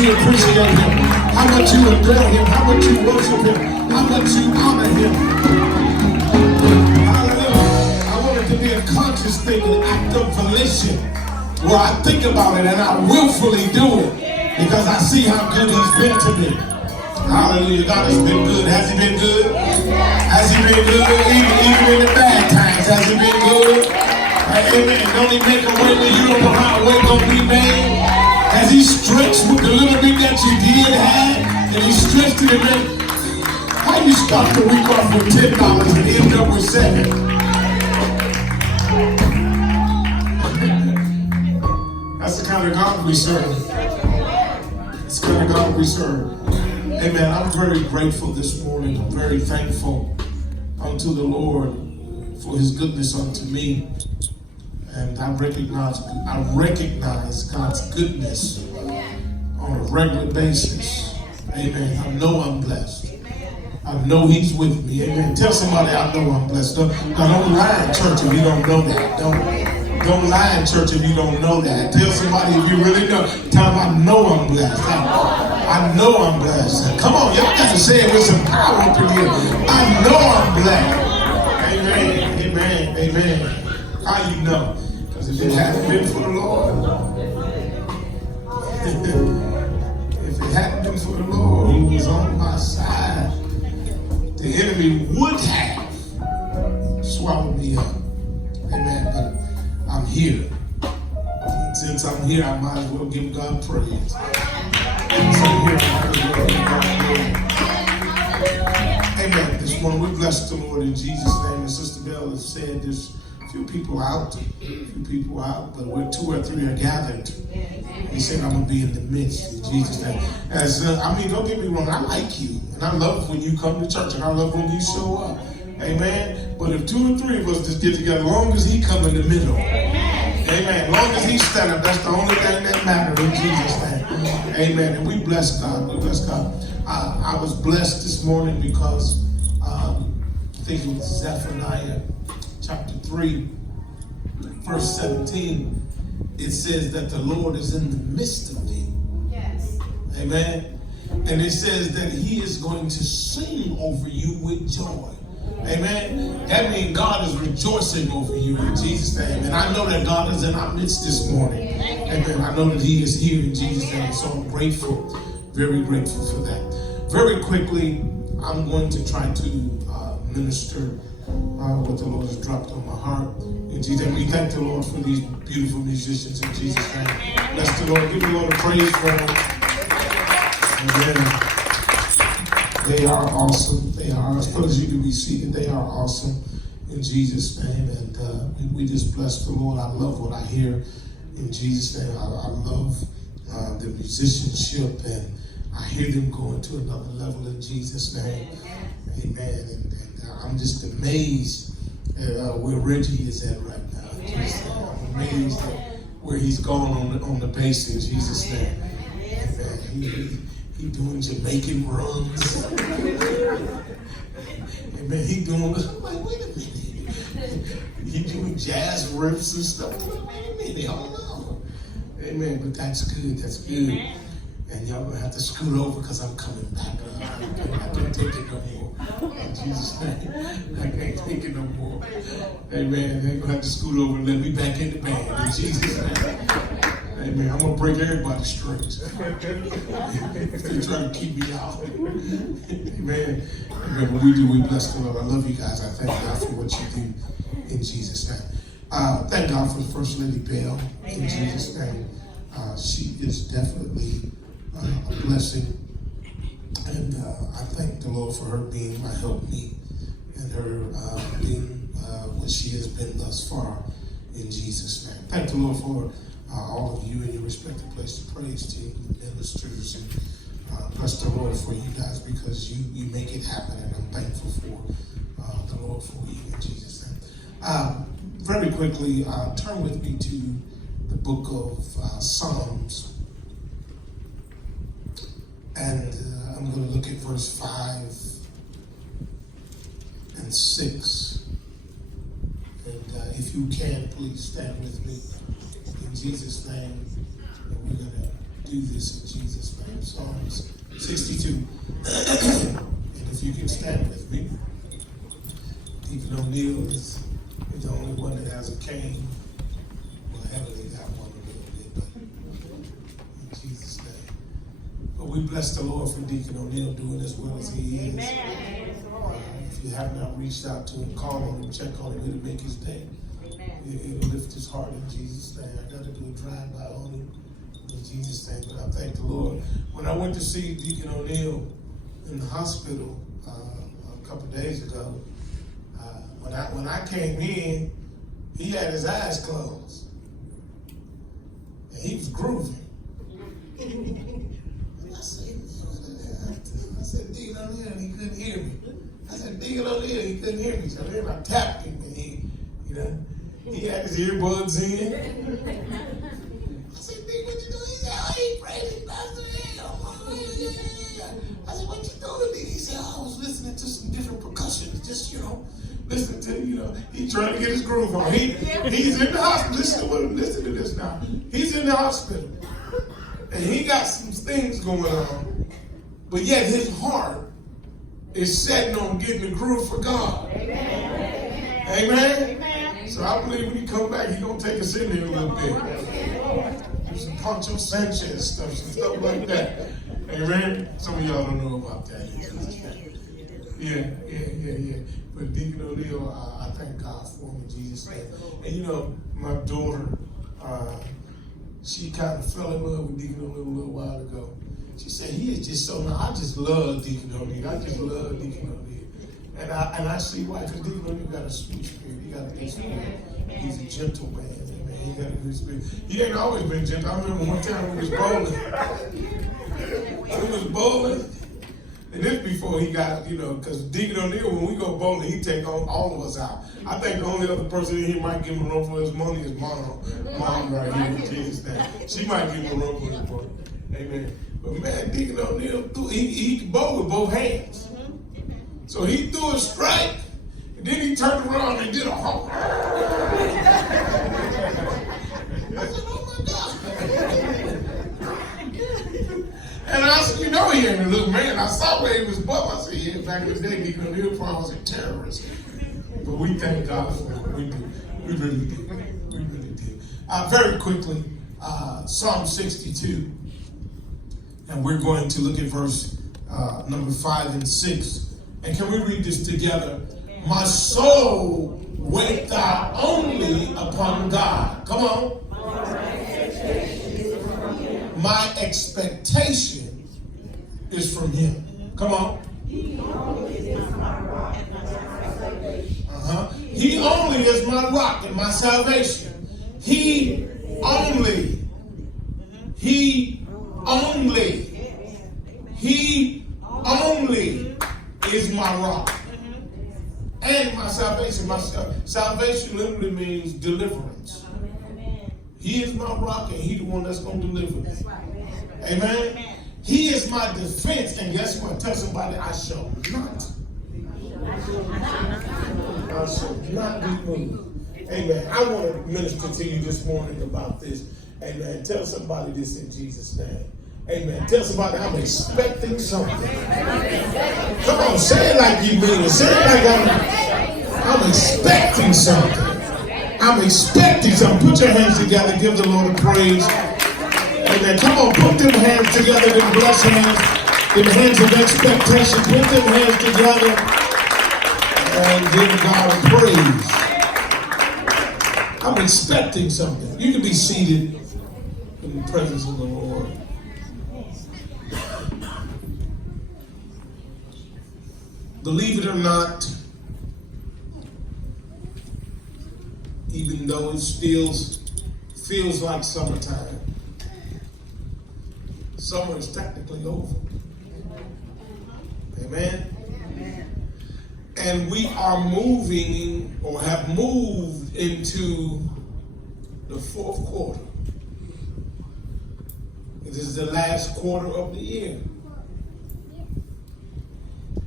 you appreciate him, how much you adore him, how much you worship him, how much you honor him. Hallelujah. I want it to be a conscious thing, an act of volition, where I think about it and I willfully do it because I see how good he's been to me. Hallelujah. God has been good. Has he been good? Has he been good? Even in the bad times, has he been good? Amen. Don't he make a way when you don't know how a way gonna be made? Has he stretched with the little bit that you did have? And he stretched it again? How you start the week off with $10 and end up with $7? That's the kind of God we serve. That's the kind of God we serve. Amen. I'm very grateful this morning. I'm very thankful unto the Lord for his goodness unto me. And I recognize God's goodness on a regular basis. Amen. I know I'm blessed. I know he's with me. Amen. Tell somebody I know I'm blessed. Don't lie in church if you don't know that. Don't lie in church if you don't know that. Tell somebody if you really know. Tell them I know I'm blessed. I know I'm blessed. Come on, y'all got to say it with some power up in here. I know I'm blessed. Amen. Amen. Amen. How you know? Because if it hadn't been for the Lord, if it hadn't been for the Lord who was on my side, the enemy would have swallowed me up. Amen. But I'm here. And since I'm here, I might as well give God praise. Since I'm here, I might as well give God praise. Amen. This morning we bless the Lord in Jesus' name. And Sister Bell has said there's a few people out, but where 2 or 3 are gathered, he said I'm going to be in the midst in Jesus' name. Don't get me wrong, I like you. And I love when you come to church, and I love when you show up. Amen. But if 2 or 3 of us just get together, as long as he come in the middle. Amen. As long as he stand up, that's the only thing that matters in Jesus' name. Amen. And we bless God. We bless God. I was blessed this morning because I think it was Zephaniah chapter 3, verse 17. It says that the Lord is in the midst of thee. Yes. Amen. And it says that he is going to sing over you with joy. Amen. That means God is rejoicing over you in Jesus' name. And I know that God is in our midst this morning. Amen. I know that he is here in Jesus' name. So I'm grateful, very grateful for that. Very quickly, I'm going to try to minister what the Lord has dropped on my heart. In Jesus' name, we thank the Lord for these beautiful musicians in Jesus' name. Bless the Lord. Give the Lord a praise for them. Amen. They are awesome. They are, as far as you can be seated, they are awesome in Jesus' name. And we just bless the Lord. I love what I hear in Jesus' name. I love the musicianship, and I hear them going to another level in Jesus' name. Amen. And I'm just amazed at where Reggie is at right now. I'm amazed at where he's gone on the bass in Jesus' name. Amen. He doing Jamaican runs. Amen. He doing, I'm like, wait a minute. He doing jazz riffs and stuff. Wait a minute, hold on. Amen. But that's good. That's good. And y'all gonna have to scoot over because I'm coming back. I can't take it no more. In Jesus' name. I can't take it no more. Amen. They're gonna have to scoot over and let me back in the band. In Jesus' name. Amen. I'm going to break everybody's strings. They're trying to keep me out. Amen. Amen. What we do, we bless the Lord. I love you guys. I thank God for what you do in Jesus' name. Thank God for First Lady Bell in Jesus' name. She is definitely a blessing. And I thank the Lord for her being my helpmeet and her being what she has been thus far in Jesus' name. Thank the Lord for all of you in your respective place, the praise team, the ministers, and bless the Lord for you guys because you make it happen, and I'm thankful for the Lord for you in Jesus' name. Very quickly, turn with me to the book of Psalms, and I'm going to look at verse 5 and 6. And if you can, please stand with me. In Jesus' name, we're going to do this in Jesus' name. Psalms 62. And if you can stand with me. Deacon O'Neill is the only one that has a cane. Well, Heavenly got one a little bit, but in Jesus' name. But we bless the Lord for Deacon O'Neill doing as well as he is. If you have not reached out to him, call on him, check on him, it'll make his day. It'll lift his heart in Jesus' name. I got to do a drive-by on him in Jesus' name, but I thank the Lord. When I went to see Deacon O'Neill in the hospital a couple of days ago, when I came in, he had his eyes closed. And he was grooving. I said, Deacon O'Neill, he couldn't hear me. I said, Deacon O'Neill, he couldn't hear me. So then I tapped him, and he had his earbuds in. I said, Deacon, what you doing? He said, oh, he praising Pastor Hill. I said, what you doing, Deacon? He said, oh, I was listening to some different percussions, just, listen to, he's trying to get his groove on. He's in the hospital. Listen to this now. He's in the hospital. And he got some things going on. But yet his heart is setting on getting the groove for God. Amen. Amen. So I believe when he come back, he's going to take us in there a little bit. Do some Pancho Sanchez stuff, some stuff like that. Amen. Some of y'all don't know about that. Yeah. But Deacon O'Neill, I thank God for him in Jesus' name. And my daughter, she kind of fell in love with Deacon O'Neill a little while ago. She said, he is just so nice. I just love Deacon O'Neill. I just love Deacon O'Neill. And I see why, because Deacon O'Neill got a sweet spirit. He got a good spirit. He's a gentle man. Amen. He got a good spirit. He ain't always been gentle. I remember one time we was bowling. And this before he got, because Deacon O'Neill, when we go bowling, he take all of us out. I think the only other person in here might give him a run for his money is Mom right here in Jesus' name. She might give him a run for his money. Amen. But man, Deacon O'Neill, he could bowl with both hands. So he threw a strike, and then he turned around and did a honk. I said, oh my God. And I said, he ain't a little man. I saw where he was buff. I said, yeah, back in the day, Deacon O'Neill probably was a terrorist. But we thank God for it. We do. We really did. Very quickly, Psalm 62. And we're going to look at verse number 5 and 6. And can we read this together? My soul, wait thou only upon God. Come on. My expectation is from him. Come on. He only is my rock and my salvation. He only is my rock and my salvation. He only is my rock and my salvation. My salvation literally means deliverance. He is my rock, and he the one that's going to deliver me. Amen. He is my defense, and guess what? Tell somebody, I shall not be moved. Amen. I want to minister to you this morning about this. Amen. Tell somebody this in Jesus' name. Amen. Tell somebody I'm expecting something. Come on, say it like you mean it. Say it like I'm expecting something. I'm expecting something. Put your hands together. Give the Lord a praise. Amen. Come on, put them hands together. Them blessed hands. Them hands of expectation. Put them hands together. And give God a praise. I'm expecting something. You can be seated in the presence of the Lord. Believe it or not, even though it still feels like summertime, summer is technically over. Amen? Amen. And we are moving or have moved into the fourth quarter. It is the last quarter of the year.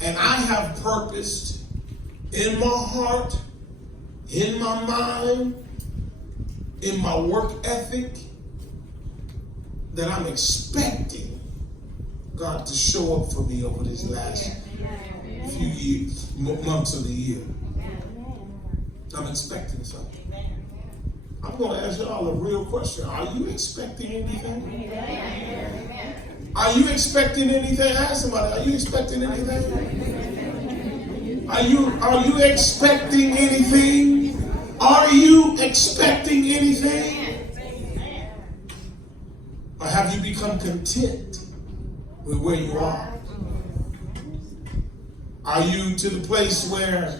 And I have purposed in my heart, in my mind, in my work ethic, that I'm expecting God to show up for me over these last few years, months of the year. I'm expecting something. I'm going to ask y'all a real question. Are you expecting anything? Are you expecting anything? Ask somebody, are you expecting anything? Are you expecting anything? Are you expecting anything? Or have you become content with where you are? Are you to the place where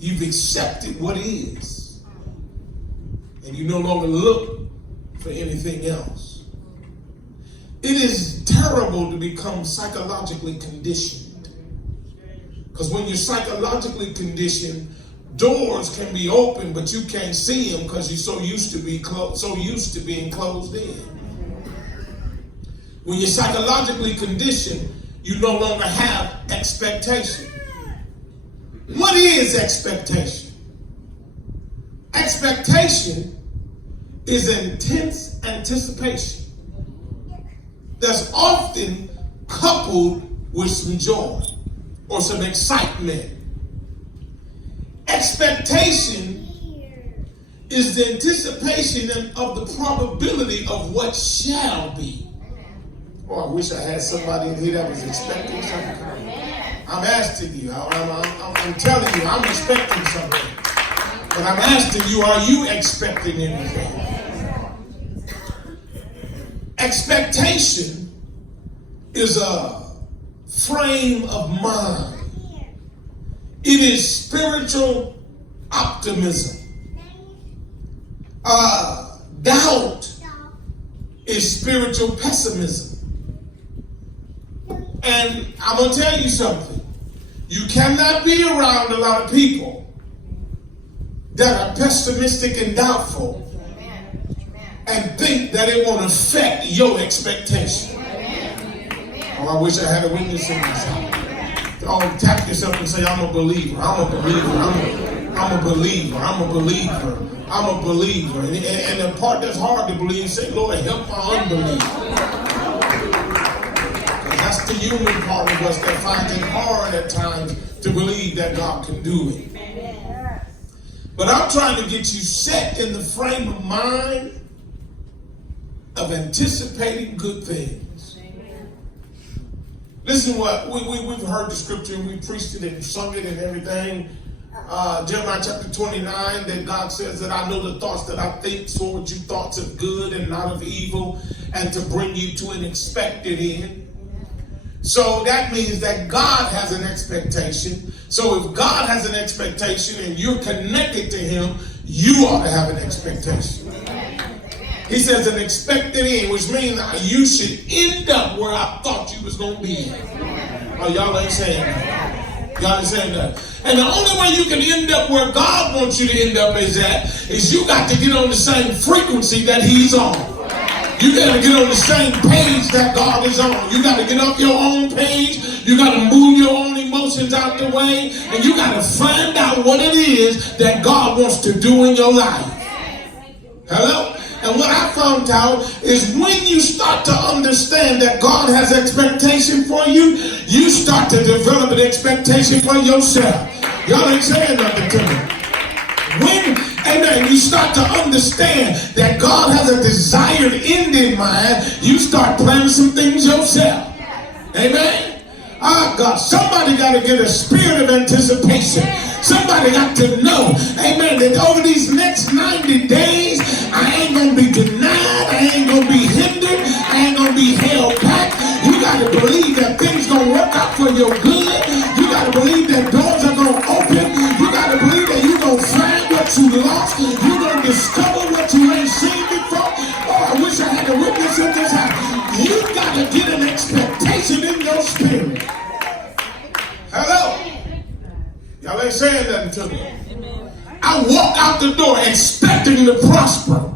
you've accepted what is and you no longer look for anything else? It is terrible to become psychologically conditioned, because when you're psychologically conditioned, doors can be open, but you can't see them because you're so used to being closed in. When you're psychologically conditioned, you no longer have expectation. What is expectation? Expectation is intense anticipation that's often coupled with some joy or some excitement. Expectation is the anticipation of the probability of what shall be. Oh, I wish I had somebody in here that was expecting something. I'm asking you, I'm telling you, I'm expecting something. But I'm asking you, are you expecting anything? Expectation is a frame of mind. It is spiritual optimism. Doubt is spiritual pessimism. And I'm going to tell you something. You cannot be around a lot of people that are pessimistic and doubtful and think that it won't affect your expectation. Oh, I wish I had a witness in this house. Oh, tap yourself and say, I'm a believer. I'm a believer. I'm a believer. I'm a believer. I'm a believer. And the part that's hard to believe, say, Lord, help my unbelief. That's the human part of us that finds it hard at times to believe that God can do it. But I'm trying to get you set in the frame of mind of anticipating good things. Listen what, we've heard the scripture and we preached it and sung it and everything. Jeremiah chapter 29, that God says that I know the thoughts that I think towards you, thoughts of good and not of evil, and to bring you to an expected end. So that means that God has an expectation. So if God has an expectation and you're connected to him, you ought to have an expectation. He says an expected end, which means you should end up where I thought you was going to be. Oh, y'all ain't saying that. Y'all ain't saying that. And the only way you can end up where God wants you to end up is you got to get on the same frequency that he's on. You got to get on the same page that God is on. You got to get off your own page. You got to move your own emotions out the way. And you got to find out what it is that God wants to do in your life. Hello? And what I found out is when you start to understand that God has expectation for you, you start to develop an expectation for yourself. Y'all ain't saying nothing to me. Amen, you start to understand that God has a desired end in mind, you start planning some things yourself. Amen. God, somebody got to get a spirit of anticipation. Somebody got to know, amen, that over these next 90 days, I ain't going to be denied, I ain't going to be hindered, I ain't going to be held back. You got to believe that things going to work out for your good. You got to believe that doors are going to open. You got to believe that you're going to find what you lost. You're going to discover what you ain't seen before. Oh, I wish I had a witness in this house. You got to get an expectation in your spirit. Hello? Y'all ain't saying nothing to me. I walk out the door expecting to prosper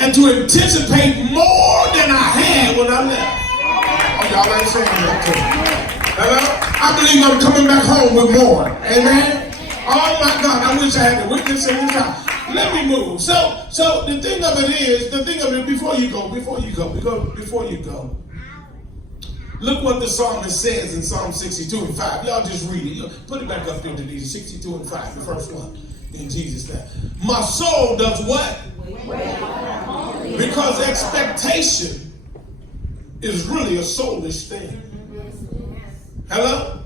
and to anticipate more than I had when I left. Oh, y'all ain't saying nothing to me. Hello? I believe I'm coming back home with more. Amen? Oh my God, I wish I had the witness in this house. Let me move. So the thing of it is, before you go, look what the psalmist says in Psalm 62 and 5. Y'all just read it. Put it back up there to these 62 and 5, the first one. In Jesus' name. My soul does what? Because expectation is really a soulish thing. Hello?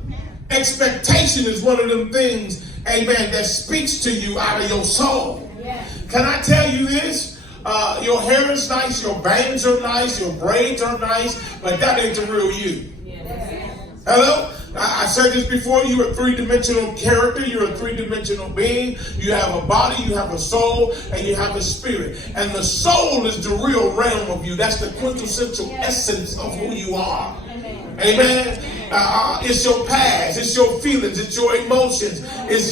Expectation is one of them things, amen, that speaks to you out of your soul. Can I tell you this? Your hair is nice, your bangs are nice, your braids are nice, but that ain't the real you. Hello? I said this before, you're a three-dimensional character, you're a three-dimensional being. You have a body, you have a soul, and you have a spirit. And the soul is the real realm of you. That's the quintessential essence of who you are. Amen. It's your past, it's your feelings, it's your emotions, it's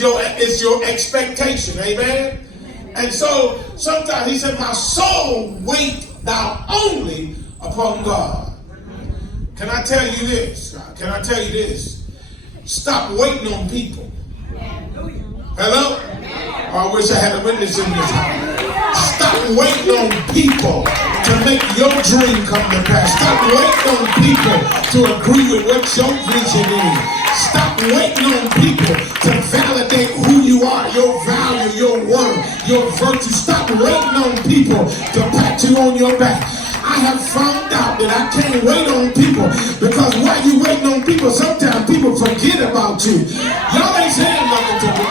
your expectation. Amen. And so sometimes he said, my soul wait thou only upon God. Can I tell you this? Stop waiting on people. Hello? I wish I had a witness in this house. Stop waiting on people to make your dream come to pass. Stop waiting on people to agree with what your vision is. Stop waiting on people to validate who you are, your value, your worth, your virtue. Stop waiting on people to pat you on your back. I have found out that I can't wait on people, because while you waiting on people, sometimes people forget about you. Y'all ain't saying nothing to me.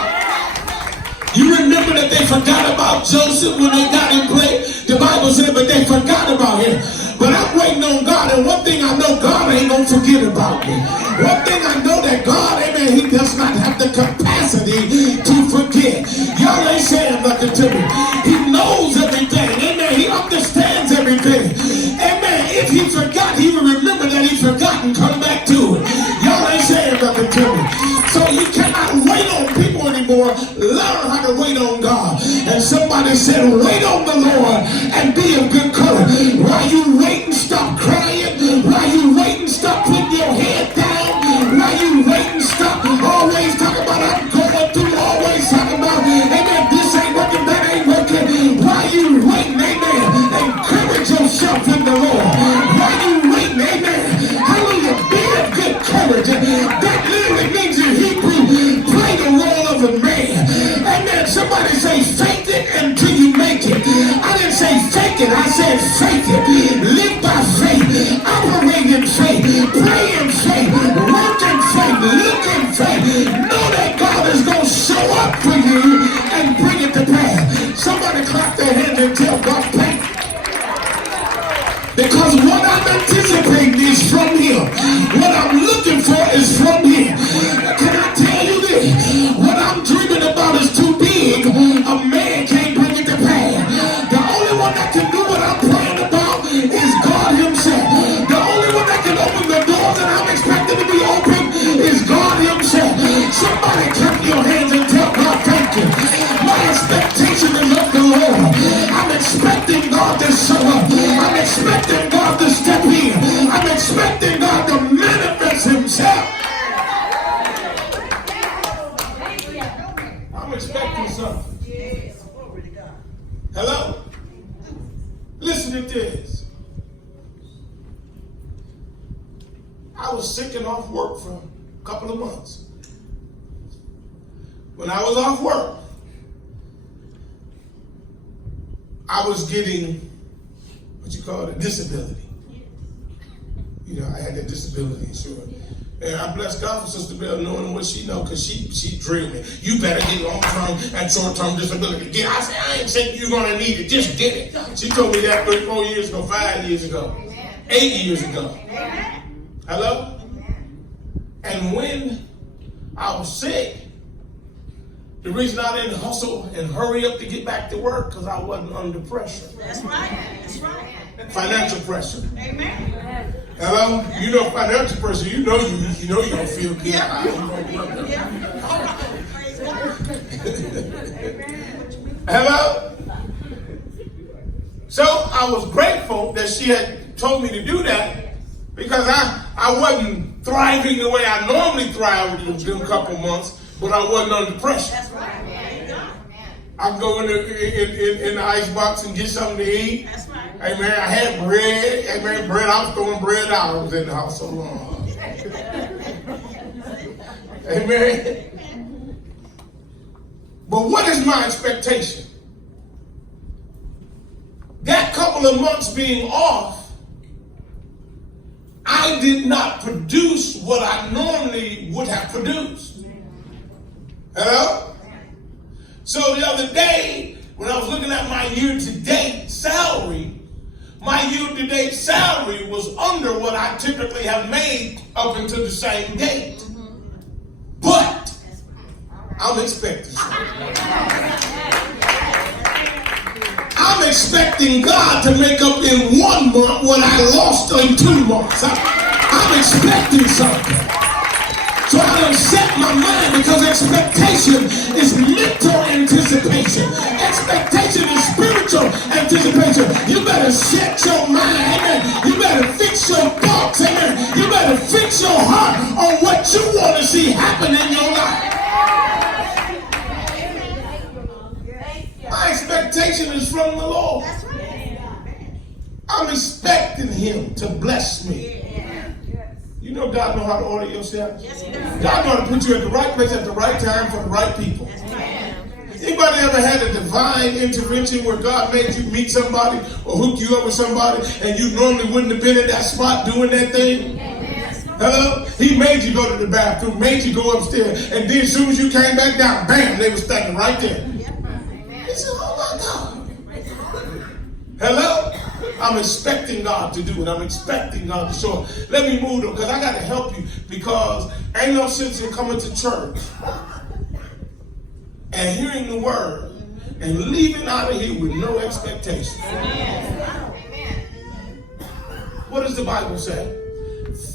You remember that they forgot about Joseph when they got in play? The Bible said, but they forgot about him. But I'm waiting on God, and one thing I know, God ain't gonna forget about me. One thing I know, that God, amen, he does not have the capacity to forget. Y'all ain't saying nothing to me. He knows everything, amen. He understands everything. Amen. If he forgot, he will remember that he forgot and come back to it. Y'all ain't saying nothing to me. So you cannot wait on people anymore. Learn how to wait on God. And somebody said, wait on the Lord and be of good courage. While you waiting, stop crying. While you waiting, stop putting your head down. While you waiting, stop always talking about I'm going through. Always talking about, amen, this ain't working, that ain't working. While you waiting, amen, encourage yourself in the Lord. While you waiting, amen, hallelujah, be of good courage. That literally means in Hebrew, play the role of a man. Amen. Somebody say, fake it until you make it. I didn't say fake it, I said fake it. Live by faith, operate in faith, pray in faith, work in faith, look in faith. Know that God is going to show up for you and bring it to pass. Somebody clap their hands and tell God thank you. Because what I'm anticipating is from him. What I'm looking for is from him. Can I tell you this? What I'm dreaming about is too big. A man can't bring it to pass. The only one that can do what I'm praying about is God himself. The only one that can open the doors that I'm expecting to be open is God himself. Somebody clap your hands and tell God thank you. My expectation is of the Lord. I'm expecting God to show up. I'm expecting God to step in. I'm expecting God to manifest himself. I'm expecting something. Hello? Listen to this. I was sick and off work for a couple of months. When I was off work, I was getting, what you call it, disability. You know, I had that disability insurance. And I bless God for Sister Bell knowing what she know, because she drilled me. You better get long-term and short-term disability. Get, I said, I ain't saying you're going to need it. Just get it. She told me that 34 years ago, 5 years ago, 8 years ago. Hello? And when I was sick, the reason I didn't hustle and hurry up to get back to work, because I wasn't under pressure. That's right. That's right. Financial pressure. Amen. Hello? You know financial pressure, you know you don't feel good. Hello? So I was grateful that she had told me to do that, because I wasn't thriving the way I normally thrive in a couple months, but I wasn't under pressure. That's right. I can go in the icebox and get something to eat. That's right. Amen. I had bread. Amen. Bread. I was throwing bread out. I was in the house so long. Amen. But what is my expectation? That couple of months being off, I did not produce what I normally would have produced. Hello? So the other day, when I was looking at my year-to-date salary, my year-to-date salary was under what I typically have made up until the same date. But I'm expecting something. I'm expecting God to make up in 1 month what I lost in 2 months. I'm expecting something. So I done set my mind, because expectation is mental anticipation. Expectation is spiritual anticipation. You better set your mind, amen. You better fix your thoughts, amen. You better fix your heart on what you want to see happen in your life. My expectation is from the Lord. I'm expecting Him to bless me. You know God know how to order yourself. God know how to put you at the right place at the right time for the right people. Anybody ever had a divine intervention where God made you meet somebody or hook you up with somebody and you normally wouldn't have been at that spot doing that thing? Hello? He made you go to the bathroom, made you go upstairs, and then as soon as you came back down, bam, they were standing right there. He said, oh my God. Hello? I'm expecting God to do it. I'm expecting God to show it. Let me move them, because I got to help you, because ain't no sense in coming to church and hearing the word and leaving out of here with no expectation. What does the Bible say?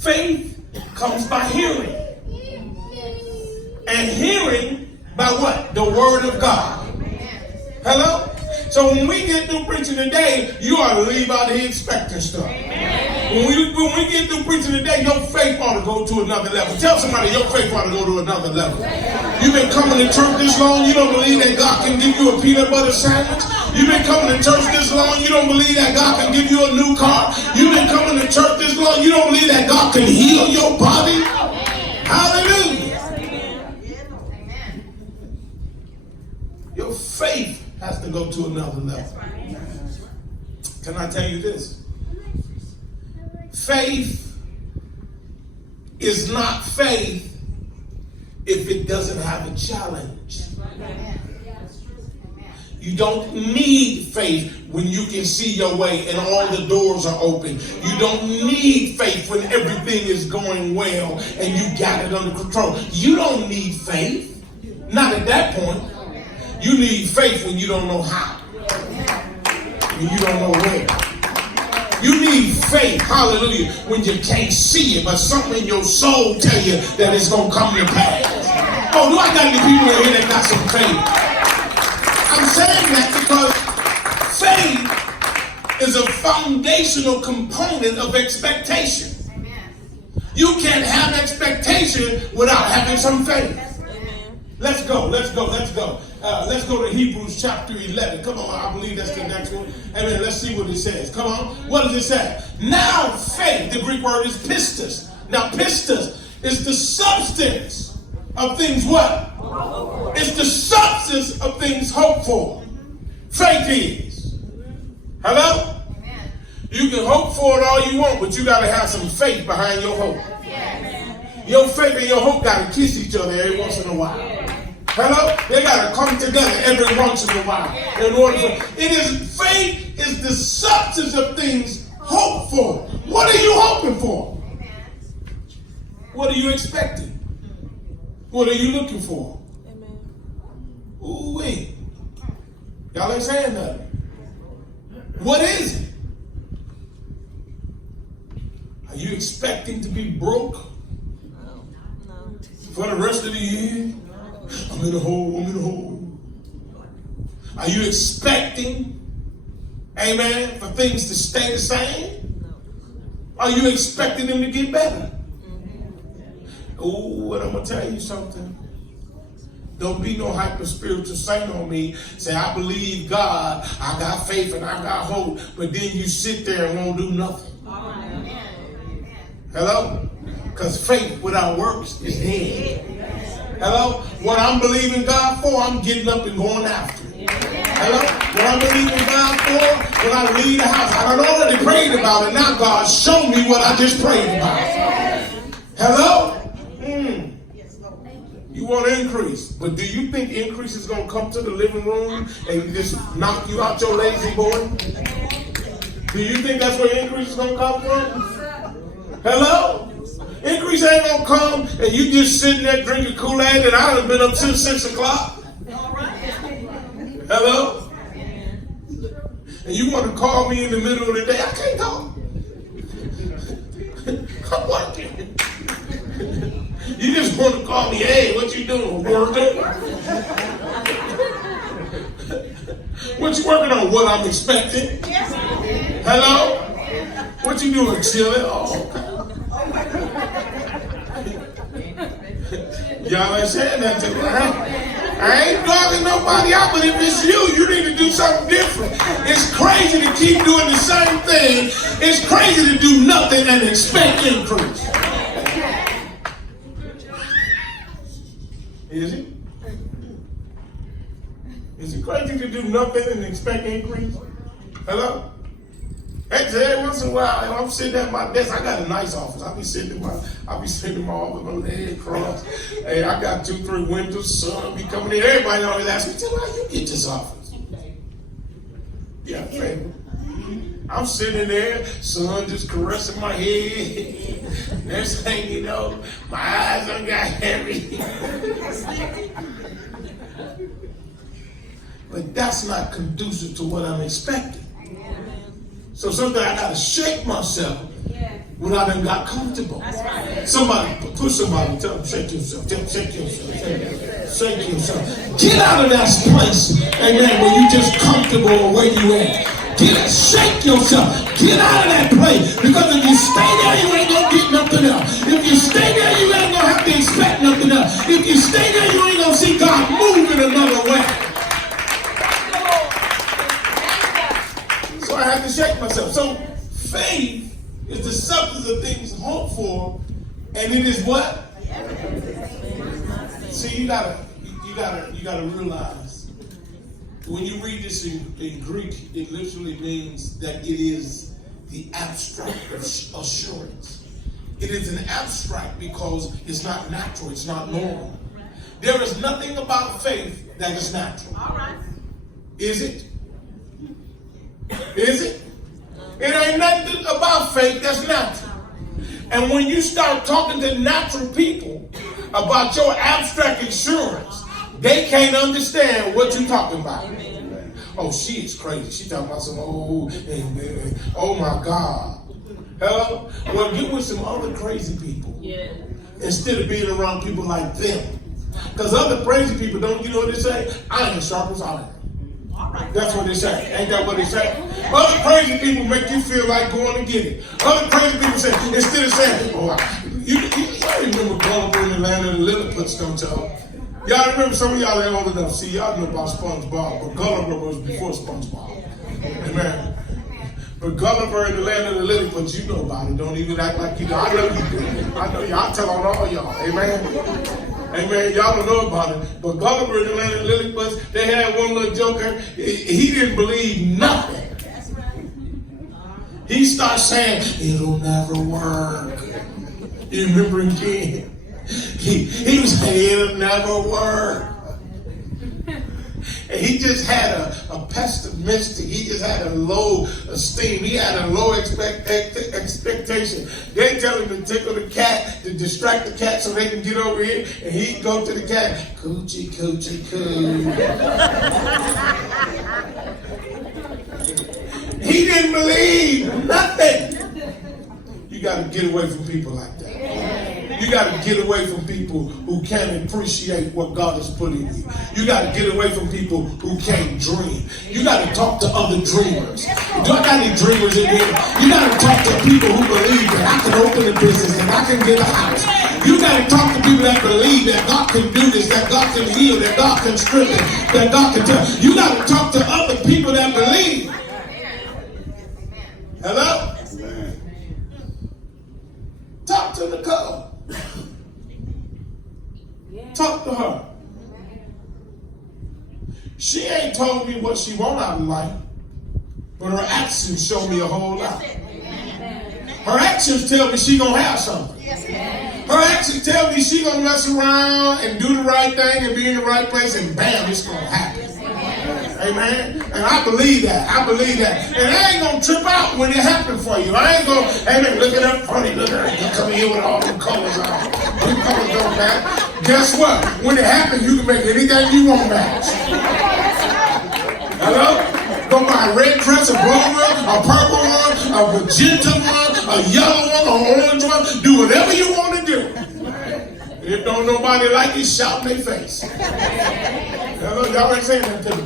Faith comes by hearing. And hearing by what? The word of God. Hello? So when we get through preaching today, you ought to leave out here expecting stuff. When we get through preaching today, your faith ought to go to another level. Tell somebody your faith ought to go to another level. You've been coming to church this long, you don't believe that God can give you a peanut butter sandwich. You've been coming to church this long, you don't believe that God can give you a new car. You've been coming to church this long, you don't believe that God can heal your body. Hallelujah. Your faith has to go to another level. Can I tell you this? Faith is not faith if it doesn't have a challenge. You don't need faith when you can see your way and all the doors are open. You don't need faith when everything is going well and you got it under control. You don't need faith. Not at that point. You need faith when you don't know how. When you don't know where. You need faith, hallelujah, when you can't see it, but something in your soul tell you that it's going to come to pass. Oh, do I got any people in here that got some faith? I'm saying that because faith is a foundational component of expectation. You can't have expectation without having some faith. Let's go. Let's go to Hebrews chapter 11. Come on, I believe that's the next one. Amen. Let's see what it says. Come on. What does it say? Now faith, the Greek word is pistis. Now pistis is the substance of things what? It's the substance of things hoped for. Faith is. Hello? You can hope for it all you want, but you got to have some faith behind your hope. Your faith and your hope got to kiss each other every once in a while. Hello? They got to come together every once in a while. In order for faith is the substance of things hoped for. What are you hoping for? What are you expecting? What are you looking for? Ooh wee. Y'all ain't saying nothing. What is it? Are you expecting to be broke for the rest of the year? I'm in a hole. Are you expecting, amen, for things to stay the same? Are you expecting them to get better? Oh, and I'm going to tell you something. Don't be no hyper spiritual saint on me. Say, I believe God, I got faith and I got hope, but then you sit there and won't do nothing. Hello? Because faith without works is dead. Hello? What I'm believing God for, I'm getting up and going after it. Hello? What I'm believing God for, when I leave the house, I done already prayed about it. Now God, show me what I just prayed about. Hello? You want to increase, but do you think increase is going to come to the living room and just knock you out your lazy boy? Do you think that's where increase is going to come from? Hello? Increase ain't going to come and you just sitting there drinking Kool-Aid and I done been up since 6 o'clock. Hello? And you want to call me in the middle of the day? I can't talk. I'm working. You just want to call me, hey, what you doing? Working? What you working on? What I'm expecting? Hello? What you doing? Chilling? Oh, y'all ain't saying that to me. I ain't dogging nobody out, but if it's you, you need to do something different. It's crazy to keep doing the same thing. It's crazy to do nothing and expect increase. Is it? Is it crazy to do nothing and expect increase? Hello? Every once in a while, I'm sitting at my desk. I got a nice office. I'll be sitting in my office, my leg crossed. Hey, I got 2-3 windows, sun be coming in. Everybody always asks me, tell me how you get this office. Yeah, favorite. I'm sitting there, sun just caressing my head. Next thing you know, my eyes done got heavy. But that's not conducive to what I'm expecting. So sometimes I gotta shake myself when I done got comfortable. Somebody, push somebody, tell them, shake yourself, tell them, shake yourself, shake yourself. Get out of that place, amen, where you just comfortable or where you at. Shake yourself. Get out of that place. Because if you stay there, you ain't gonna get nothing else. If you stay there, you ain't gonna have to expect nothing else. If you stay there, you ain't gonna see God move in another way. So I have to shake myself. So faith is the substance of things hoped for, and it is what? See, you gotta realize. When you read this in Greek, it literally means that it is the abstract of assurance. It is an abstract because it's not natural, it's not normal. There is nothing about faith that is natural. Is it? Is it? It ain't nothing about faith that's natural. And when you start talking to natural people about your abstract assurance, they can't understand what you're talking about. Oh, she is crazy. She talking about some oh my God. Hello? Well, get with some other crazy people instead of being around people like them. Because other crazy people don't, you know what they say? Iron sharpens iron. That's what they say. Ain't that what they say? Other crazy people make you feel like going to get it. Other crazy people say, instead of saying, oh, you remember Gulliver in the Land of the Lilliputians, don't y'all? Y'all remember, some of y'all ain't old enough. See, y'all know about SpongeBob, but Gulliver was before SpongeBob. Amen. But Gulliver in the Land of the Lilliputians, you know about it. Don't even act like you know. I know you do. I know y'all. Tell on all y'all. Amen. Amen. Y'all don't know about it. But Gulliver in the Land of the Lilliputians, they had one little joker. He didn't believe nothing. He starts saying, it'll never work. You remember again? He was saying it'll never work. And he just had a pessimistic, he just had a low esteem. He had a low expectation. They tell him to tickle the cat, to distract the cat so they can get over here. And he'd go to the cat, coochie, coochie, coo. He didn't believe nothing. You got to get away from people like that. You got to get away from people who can't appreciate what God has put in you. You got to get away from people who can't dream. You got to talk to other dreamers. Do I got any dreamers in here? You got to talk to people who believe that I can open a business and I can get a house. You got to talk to people that believe that God can do this, that God can heal, that God can strengthen, that God can tell. You got to talk to other people that believe. Hello? Talk to Nicole. Talk to her. She ain't told me what she want out of life, but her actions show me a whole lot. Her actions tell me she gonna have something. Her actions tell me she gonna mess around and do the right thing and be in the right place, and bam, it's gonna happen. Amen. And I believe that. I believe that. And I ain't gonna trip out when it happens for you. I ain't gonna, amen, look at that funny, look at her. You come here with all them colors on. Them colors don't match. Guess what? When it happens, you can make anything you want match. Hello? Go buy a red dress, a blue one, a purple one, a magenta one, a yellow one, an orange one. Do whatever you want to do. If don't nobody like it, shout in their face. Hello? Y'all ain't saying that to me.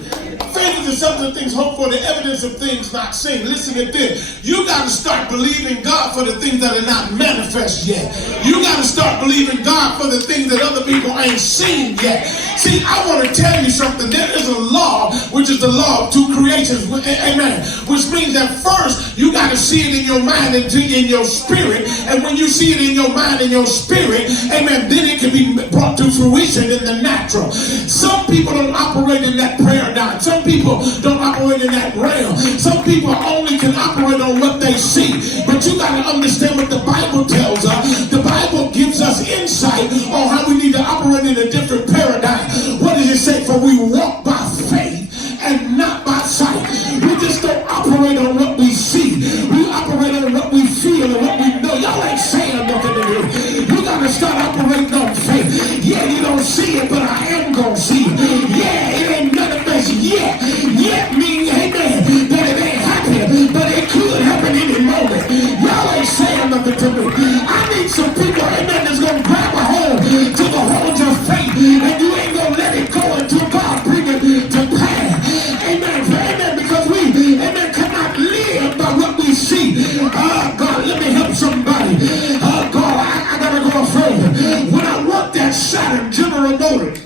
Faith is the substance of things hoped for, the evidence of things not seen. Listen to this. You got to start believing God for the things that are not manifest yet. You got to start believing God for the things that other people ain't seen yet. See, I want to tell you something. There is a law, which is the law of two creations. Amen. Which means that first, you got to see it in your mind and in your spirit. And when you see it in your mind and your spirit, amen, then it can be brought to fruition in the natural. Some people don't operate in that paradigm. Some people don't operate in that realm. Some people only can operate on what they see. But you got to understand what the Bible tells us. The Bible gives us insight on how we need to operate in a different paradigm. What does it say? For we walk by faith and not by sight. We just don't operate on what we see. We operate on what we feel and what we know. Y'all ain't saying nothing to me. You got to start operating on faith. Yeah, you don't see it, but I am going to see it. Yeah, it ain't manifest yet. Yet means, amen, that it ain't happening, but it could happen any moment. Y'all ain't saying nothing to me. I need some people, amen, that's going to grab a hold to the hold of faith, and you ain't going to let it go until God bring it to pass. Amen. Amen. Because we, amen, cannot live by what we see. God, let me help somebody. God, I got to go further. When I worked at Saturn General Motors,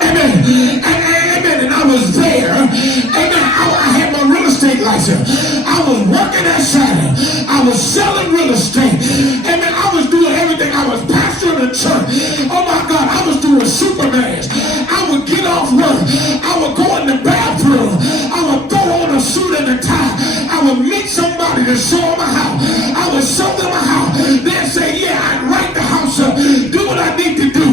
amen, and I was there, amen, I had my real estate license. I was working at Saturn. I was selling real estate. Amen, I was doing everything. I was pastoring the church. Oh my God, I was doing Supermans. I would get off work. I would go in the bathroom. I would throw on a suit and a tie. I would meet somebody to show them a house. I would show them a house. They'd say, yeah, I'd write the house up, do what I need to do,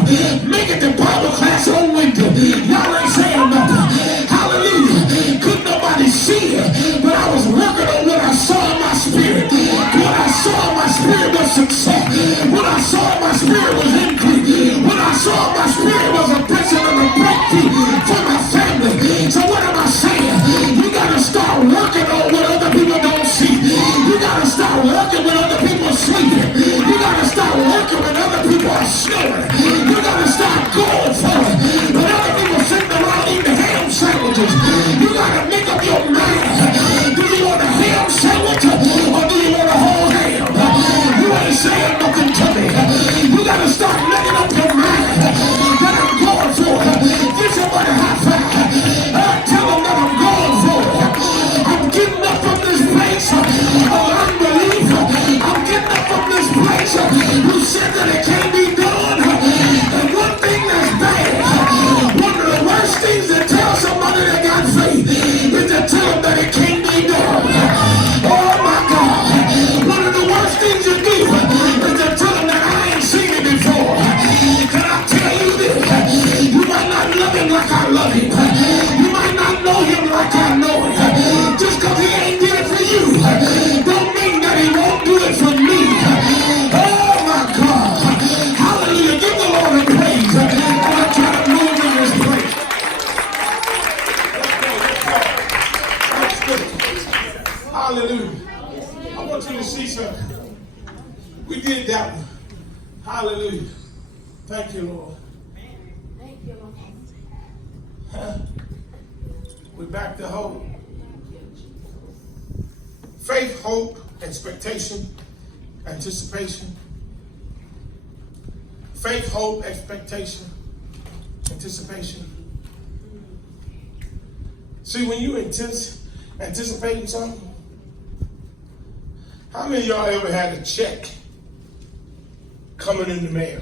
make it to Bible class on Wednesday. Y'all ain't saying nothing. Hallelujah. Couldn't nobody see it, but I was working on what I saw in my spirit. What I saw in my spirit was success. What I saw in my spirit was increase. What I saw in my spirit was a blessing and a breakthrough for my family. So what am I saying? You got to start working on what other people don't see. You got to start working when other people are sleeping. You got to start working when other people are snoring. You got to start going for it. When other people sitting around eating ham sandwiches, you got to make up your mind. Do you want a ham sandwich or do you want a whole ham? You ain't saying nothing to me. You got to start making up your mind that I'm going for it. Give somebody a high five. Tell them that I'm going for it. I'm getting up from this place of unbelief. I'm getting up from this place who said that it can't be done. And one thing that's bad, one of the worst things to tell somebody that got faith is to tell them that it can't be done. Oh my God. One of the worst things you do is to tell them that I ain't seen it before. Can I tell you this? You might not love him like I love him. You might not know him like I know him. Just because he ain't did it for you don't mean that he won't do it for me. Oh my God. Hallelujah. Give the Lord a praise. And I try to move in this place. Hallelujah. I want you to see something. We did that one. Hallelujah. Thank you, Lord. Thank you, Lord. Huh? We're back to hope. Faith, hope, expectation, anticipation. Faith, hope, expectation, anticipation. See, when you anticipating something, how many of y'all ever had a check coming in the mail?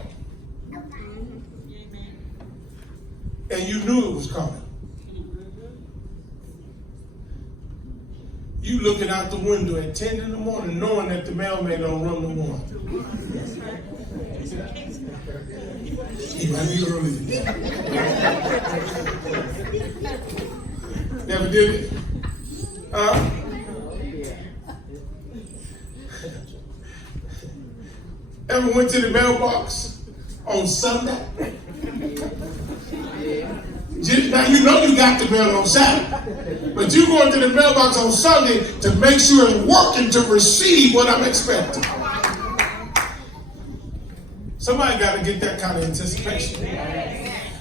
And you knew it was coming. You looking out the window at 10 in the morning knowing that the mailman don't run no more. He might be early today. Never did it? Ever went to the mailbox on Sunday? Now you know you got the mail on Saturday, but you going to the mailbox on Sunday to make sure it's working to receive what I'm expecting. Somebody got to get that kind of anticipation.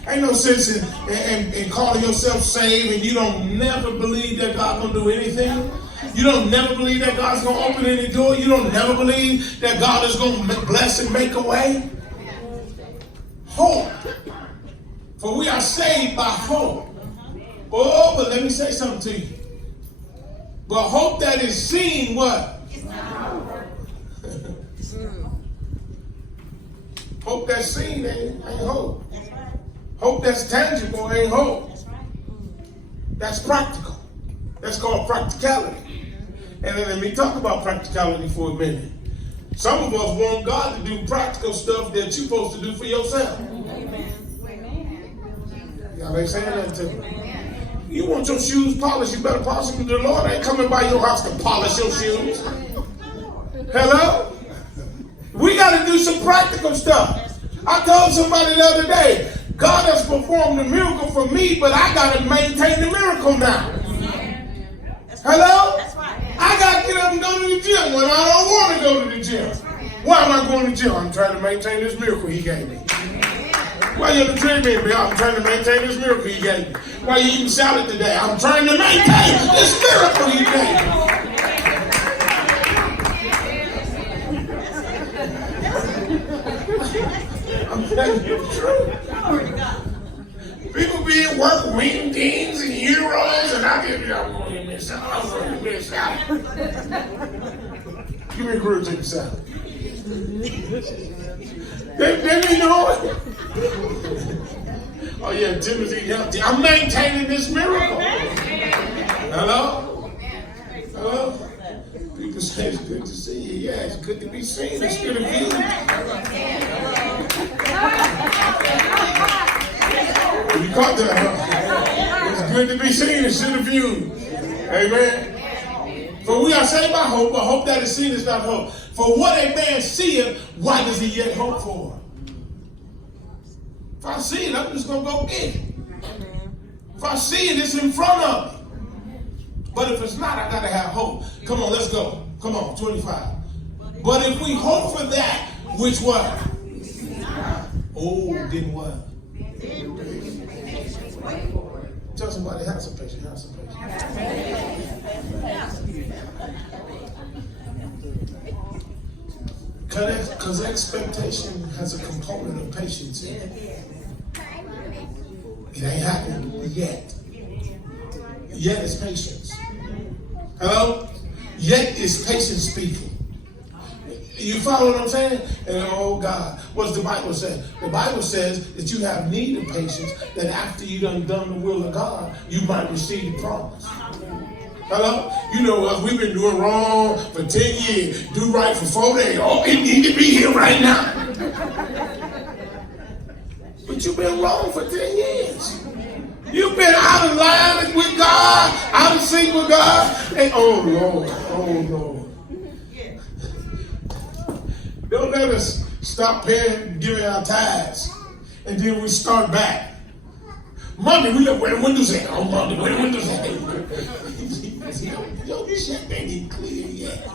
Ain't no sense in calling yourself saved and you don't never believe that God's going to do anything. You don't never believe that God's going to open any door. You don't never believe that God is going to bless and make a way. Hope. For we are saved by hope. Oh, but let me say something to you. But hope that is seen, what? Hope that's seen ain't hope. Hope that's tangible ain't hope. That's practical. That's called practicality. And then let me talk about practicality for a minute. Some of us want God to do practical stuff that you're supposed to do for yourself. Y'all ain't saying that to me. You want your shoes polished, you better polish them. The Lord ain't coming by your house to polish your shoes. Hello? We got to do some practical stuff. I told somebody the other day, God has performed a miracle for me, but I got to maintain the miracle now. Hello? I got to get up and go to the gym when I don't want to go to the gym. Why am I going to the gym? I'm trying to maintain this miracle he gave me. Why you in the treadmill? I'm trying to maintain this miracle he gave me. Why you eating salad today? I'm trying to maintain this miracle he gave me. I'm telling you the truth. People be at work winning things and euros, and I give you, I'm going to miss out. I'm going to miss out. Give me a crew, take a salad. They know it. Oh yeah, Timothy healthy. I'm maintaining this miracle. Hello? Hello? People say it's good to see you. Yeah, it's good to be seen. It's good to be. You caught that, huh? It's good to be seen. It's good to view. Amen. For we are saved by hope, but hope that is seen is not hope. For what a man seeth, why does he yet hope for? If I see it, I'm just going to go get it. If I see it, it's in front of me. But if it's not, I got to have hope. Come on, let's go. Come on, 25. But if we hope for that, which what? Oh, didn't what? Tell somebody, have some patience, have some patience. Because expectation has a component of patience in it. It ain't happened yet. Yet is patience. Hello? Yet is patience speaking. You follow what I'm saying? And oh God, what's the Bible say? The Bible says that you have need of patience, that after you done the will of God, you might receive the promise. Hello? You know us, we've been doing wrong for 10 years, do right for 4 days. Oh, it need to be here right now. But you've been wrong for 10 years. You've been out of line with God, out of sync with God. And oh Lord. Don't let us stop paying, giving our tithes, and then we start back. Monday, we look where the windows at. On Monday, where the windows at. Your check ain't even clear yet.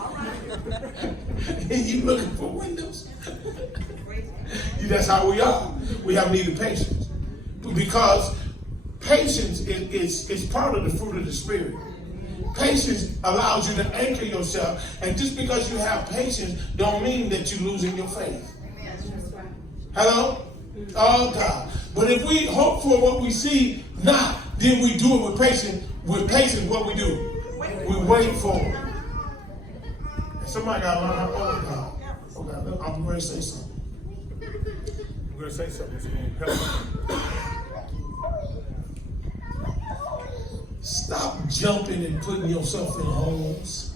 And you looking for windows. That's how we are. We have need of patience. Because patience is part of the fruit of the Spirit. Patience allows you to anchor yourself. And just because you have patience don't mean that you're losing your faith. Hello? Oh God. But if we hope for what we see not, then we do it with patience. With patience, what we do? We wait for it. And somebody got to learn how to hold God. Oh God, I'm going to say something. I'm going to say something that's going to help. Stop jumping and putting yourself in holes.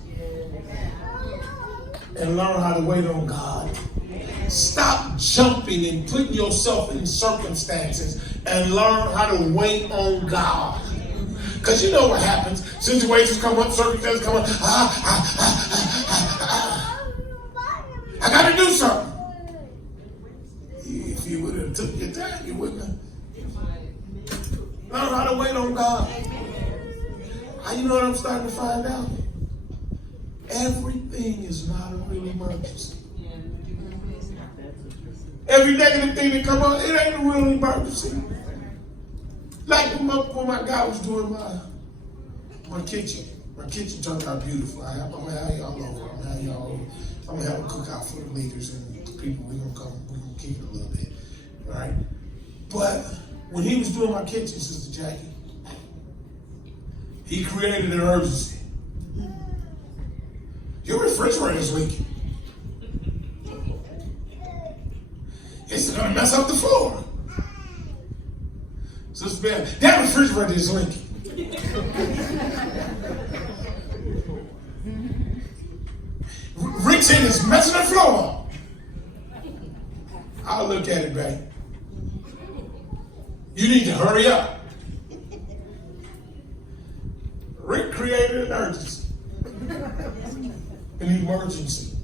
And learn how to wait on God. Stop jumping and putting yourself in circumstances and learn how to wait on God. Because you know what happens. Situations come up, circumstances come up. I got to do something. If you would have took your time, you wouldn't have. Learn how to wait on God. You know what I'm starting to find out? Everything is not a real emergency. Every negative thing that come up, it ain't a real emergency. Like when my guy was doing my kitchen. My kitchen turned out beautiful. I'm gonna have y'all over. I'm gonna have a cookout for the leaders and the people. We're gonna kick it a little bit. All right? But when he was doing my kitchen, Sister Jackie, he created an urgency. Your refrigerator's leaking. It's going to mess up the floor. Sister Bell, that refrigerator is leaking. Rick said it's messing the floor up. I'll look at it, babe. You need to hurry up. Rick created an urgency. An emergency.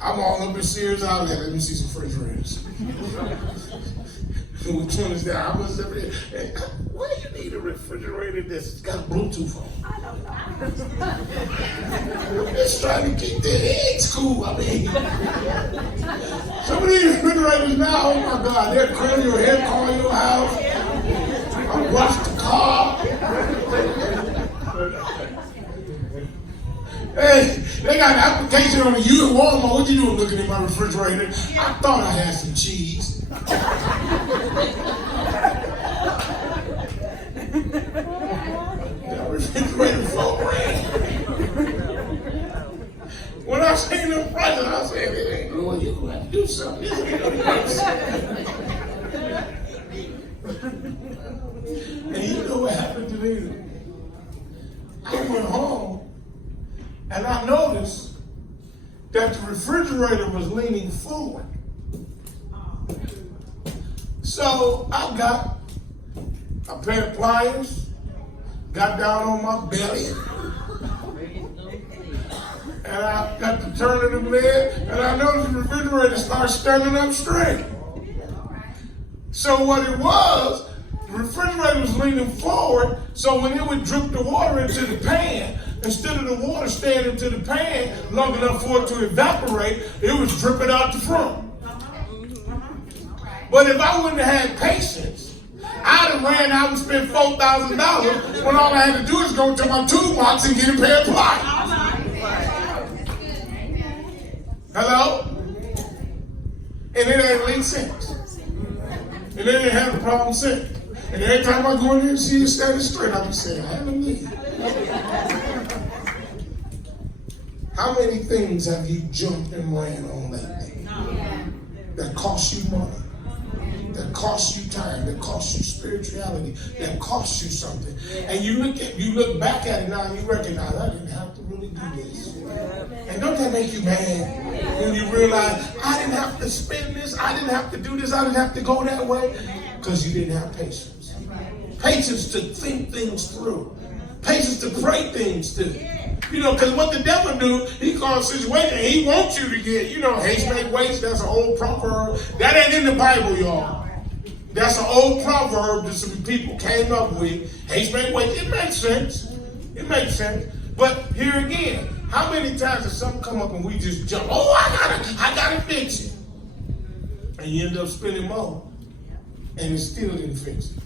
I'm all up in Sears Outlet. Let me see some refrigerators. Which one is that? I was over there. Hey, why do you need a refrigerator that's got Bluetooth on? I don't know. We're just trying to keep the eggs cool. I mean, some of these refrigerators now, oh my God, they'll call your head, call your house. I'll wash the car. Hey, they got an application on you at Walmart. What you doing looking at my refrigerator? I thought I had some cheese. That refrigerator $4,000. When I seen the prices, I said, it ain't going. You're going to have to do something. This ain't going to And you know what happened to me? I went home. And I noticed that the refrigerator was leaning forward. So I got a pair of pliers, got down on my belly, and I got to turn of the lid, and I noticed the refrigerator started standing up straight. So what it was, the refrigerator was leaning forward, so when it would drip the water into the pan, instead of the water staying into the pan long enough for it to evaporate, it was dripping out the front. But if I wouldn't have had patience, I'd have ran out and spent $4,000 when all I had to do is go to my toolbox and get a pair of pliers. Hello? And it ain't leaked since. And they didn't have a problem since. And every time I go in there and see it standing straight, I'll be saying, hallelujah. How many things have you jumped and ran on lately that cost you money, that cost you time, that cost you spirituality, that cost you something? And you look back at it now and you recognize, I didn't have to really do this. And don't that make you mad when you realize, I didn't have to spend this, I didn't have to do this, I didn't have to go that way? Because you didn't have patience. Patience to think things through. Patience to pray things through. You know, because what the devil do, he calls situation, he wants you to get, haste make waste. That's an old proverb. That ain't in the Bible, y'all. That's an old proverb that some people came up with. Haste make waste. It makes sense. It makes sense. But here again, how many times does something come up and we just jump, oh, I gotta fix it. And you end up spending more. And it still didn't fix it.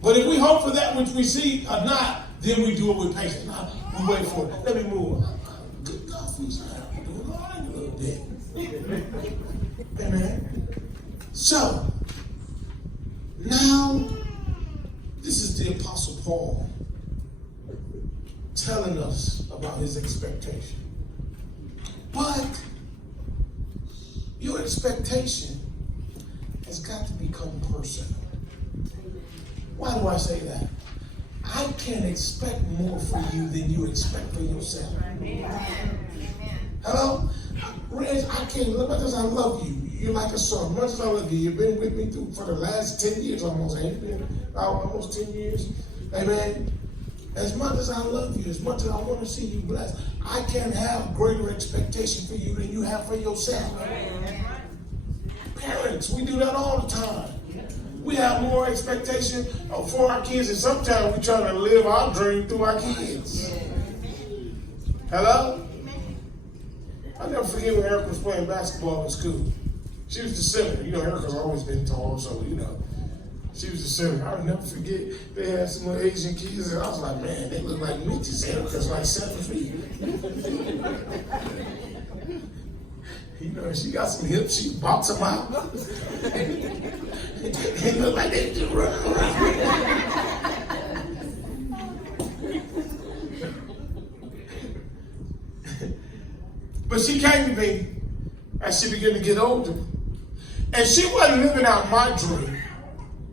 But if we hope for that which we see or not, then we do it with patience. We wait for it. Let me move on. Good God, who's doing all right a little bit. Amen. So, now, this is the Apostle Paul telling us about his expectation. But your expectation has got to become personal. Why do I say that? I can't expect more for you than you expect for yourself. Hello? Reg, I can't, as much as I love you, you're like a son. As much as I love you, you've been with me for the last 10 years almost, ain't it? Almost 10 years. Amen. As much as I love you, as much as I want to see you blessed, I can't have greater expectation for you than you have for yourself. Parents, we do that all the time. We have more expectation for our kids, and sometimes we try to live our dream through our kids. Hello? I'll never forget when Erica was playing basketball in school. She was the center. You know, Erica's always been tall, so, you know, she was the center. I'll never forget, they had some little Asian kids, and I was like, man, they look like midgets. Erica's like 7 feet. You know, she got some hips, she box them out. They look like they just run around. But she came to me as she began to get older. And she wasn't living out my dream.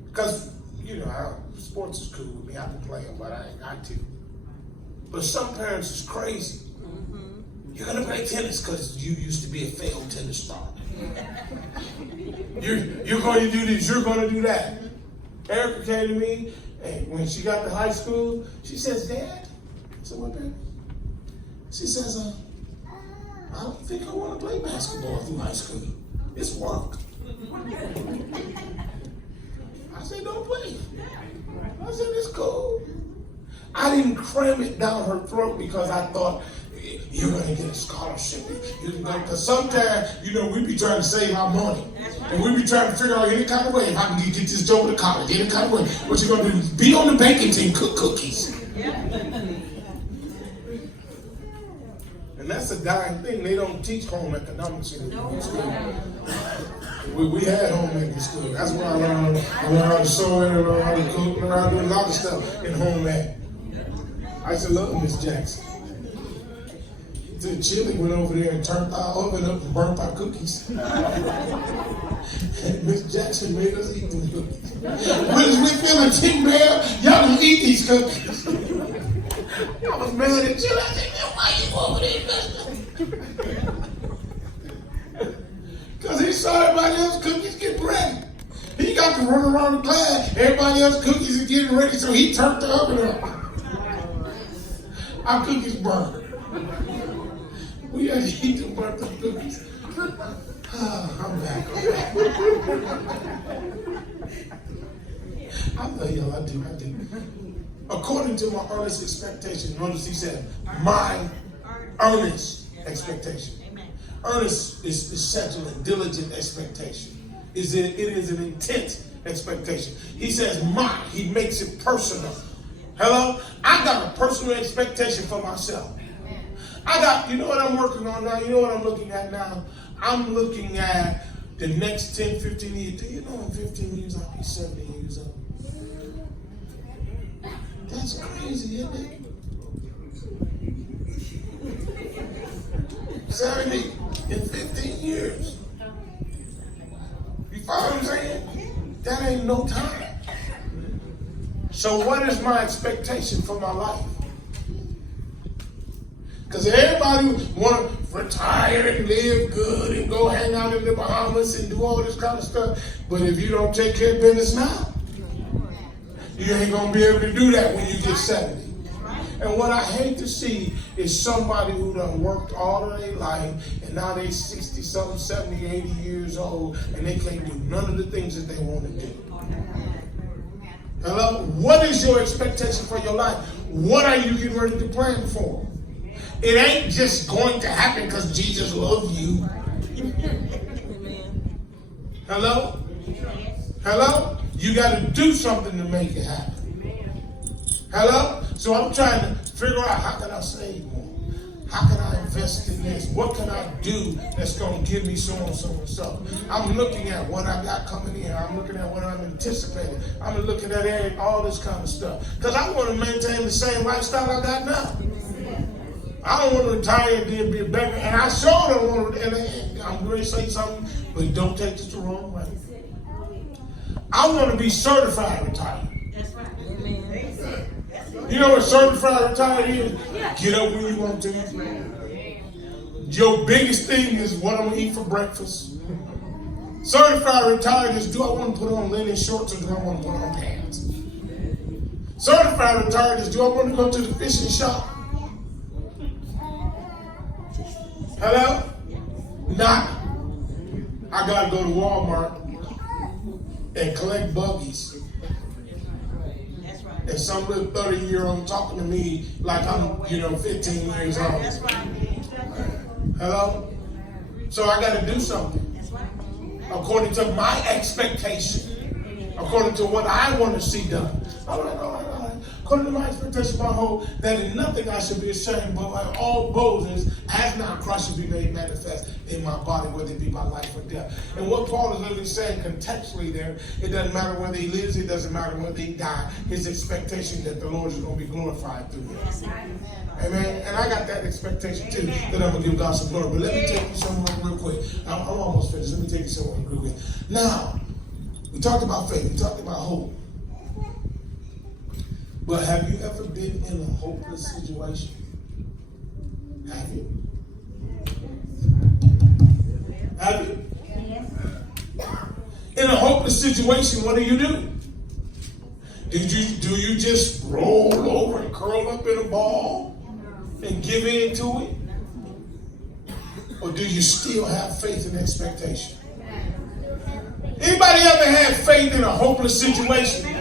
Because, you know, sports is cool with me. I can play them, but I ain't got to. But some parents is crazy. You're going to play tennis because you used to be a failed tennis star. You're going to do this, you're going to do that. Erica came to me, and when she got to high school, she says, Dad, I said, what, baby? She says, I don't think I want to play basketball through high school. It's work. I said, don't play. I said, it's cool. I didn't cram it down her throat because I thought, you're going to get a scholarship. You can go, because sometimes, you know, we be trying to save our money. And we be trying to figure out any kind of way if I can get this job to college, any kind of way. What you going to do? Be on the baking team, cook cookies. And that's a dying thing. They don't teach home economics in school. We had homemaking in school. That's why I learned how to sew and learn how to cook, learn how to do a lot of stuff in home ec. I used to love Miss Jackson. The chili went over there and turned our oven up and burnt our cookies. And Miss Jackson made us eat them cookies. We feeling Team Bear, y'all can eat these cookies. I was mad at Chili. I said, man, why you over there? Because he saw everybody else's cookies get ready. He got to run around the class. Everybody else's cookies are getting ready, so he turned the oven up. Our cookies burned. We had to eat them burnt up cookies. I'm back. I love y'all, I do. According to my earnest expectation, notice he said, my earnest expectation. Earnest is essential and diligent expectation. It is an intense expectation. He says he makes it personal. Hello? I got a personal expectation for myself. You know what I'm working on now? You know what I'm looking at now? I'm looking at the next 10, 15 years. Do you know in 15 years I'll be 70 years old? That's crazy, isn't it? 70 in 15 years. You follow what I'm saying? That ain't no time. So what is my expectation for my life? Because everybody want to retire and live good and go hang out in the Bahamas and do all this kind of stuff. But if you don't take care of business now, you ain't going to be able to do that when you get 70. And what I hate to see is somebody who done worked all of their life and now they 60 something, 70, 80 years old and they can't do none of the things that they want to do. Hello? What is your expectation for your life? What are you getting ready to plan for? It ain't just going to happen because Jesus loves you. Hello? Hello? You got to do something to make it happen. Hello? So I'm trying to figure out how can I save more? How can I invest in this? What can I do that's going to give me so and so and so? I'm looking at what I got coming in. I'm looking at what I'm anticipating. I'm looking at all this kind of stuff. Because I want to maintain the same lifestyle I got now. I don't want to retire and then be a beggar. And I sure don't want to, and I'm going to say something, but don't take this the wrong way. I want to be certified retired. That's right. You know what certified retired is? Get up when you want to. Your biggest thing is what I'm going to eat for breakfast. Certified retired is, do I want to put on linen shorts or do I want to put on pants? Certified retired is, do I want to go to the fishing shop? Hello? Not. I got to go to Walmart and collect buggies. And some little 30-year-old talking to me like I'm, 15 years old. Hello? So I got to do something according to my expectation, according to what I want to see done. All right. According to my expectation, my hope, that in nothing I should be ashamed, but by all boldness, as now Christ should be made manifest in my body, whether it be by life or death. And what Paul is literally saying contextually there, it doesn't matter whether he lives, it doesn't matter whether he dies. His expectation that the Lord is going to be glorified through him. Amen. And I got that expectation too, that I'm going to give God some glory. But let me take you somewhere real quick. I'm almost finished. Let me take you somewhere real quick. Now, we talked about faith. We talked about hope. But have you ever been in a hopeless situation? Have you? Have you? In a hopeless situation, what do? Do you just roll over and curl up in a ball and give in to it? Or do you still have faith and expectation? Anybody ever had faith in a hopeless situation?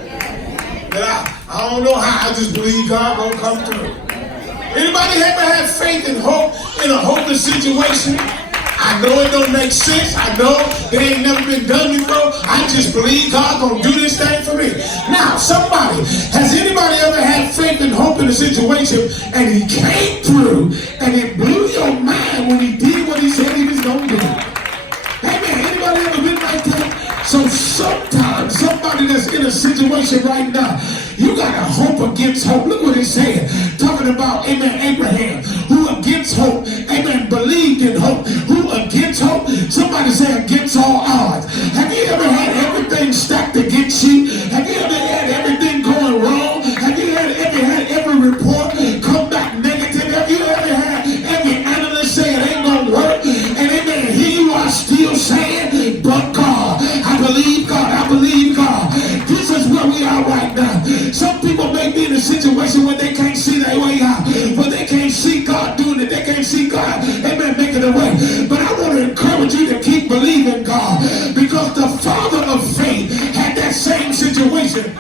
That I don't know how, I just believe God gonna come through. Anybody ever had faith and hope in a hopeless situation? I know it don't make sense. I know it ain't never been done before. I just believe God gonna do this thing for me. Now, has anybody ever had faith and hope in a situation and he came through and it blew your mind when he did what he said he was gonna do? Amen. Anybody ever been like that? So sometimes somebody that's in a situation right now, you got to hope against hope. Look what he's saying. Talking about, amen, Abraham, who against hope, amen, believed in hope. Who against hope? Somebody say against all odds. Have you ever had everything stacked against you? Have you ever had everything going wrong? Have you ever had every report come back negative? Have you ever had every analyst say it ain't going to work? And amen, here you are still saying, but God. I believe God. This is where we are right now. Some people may be in a situation where they can't see their way out, but they can't see God doing it. They can't see God, amen, making a way. But I want to encourage you to keep believing God, because the father of faith had that same situation.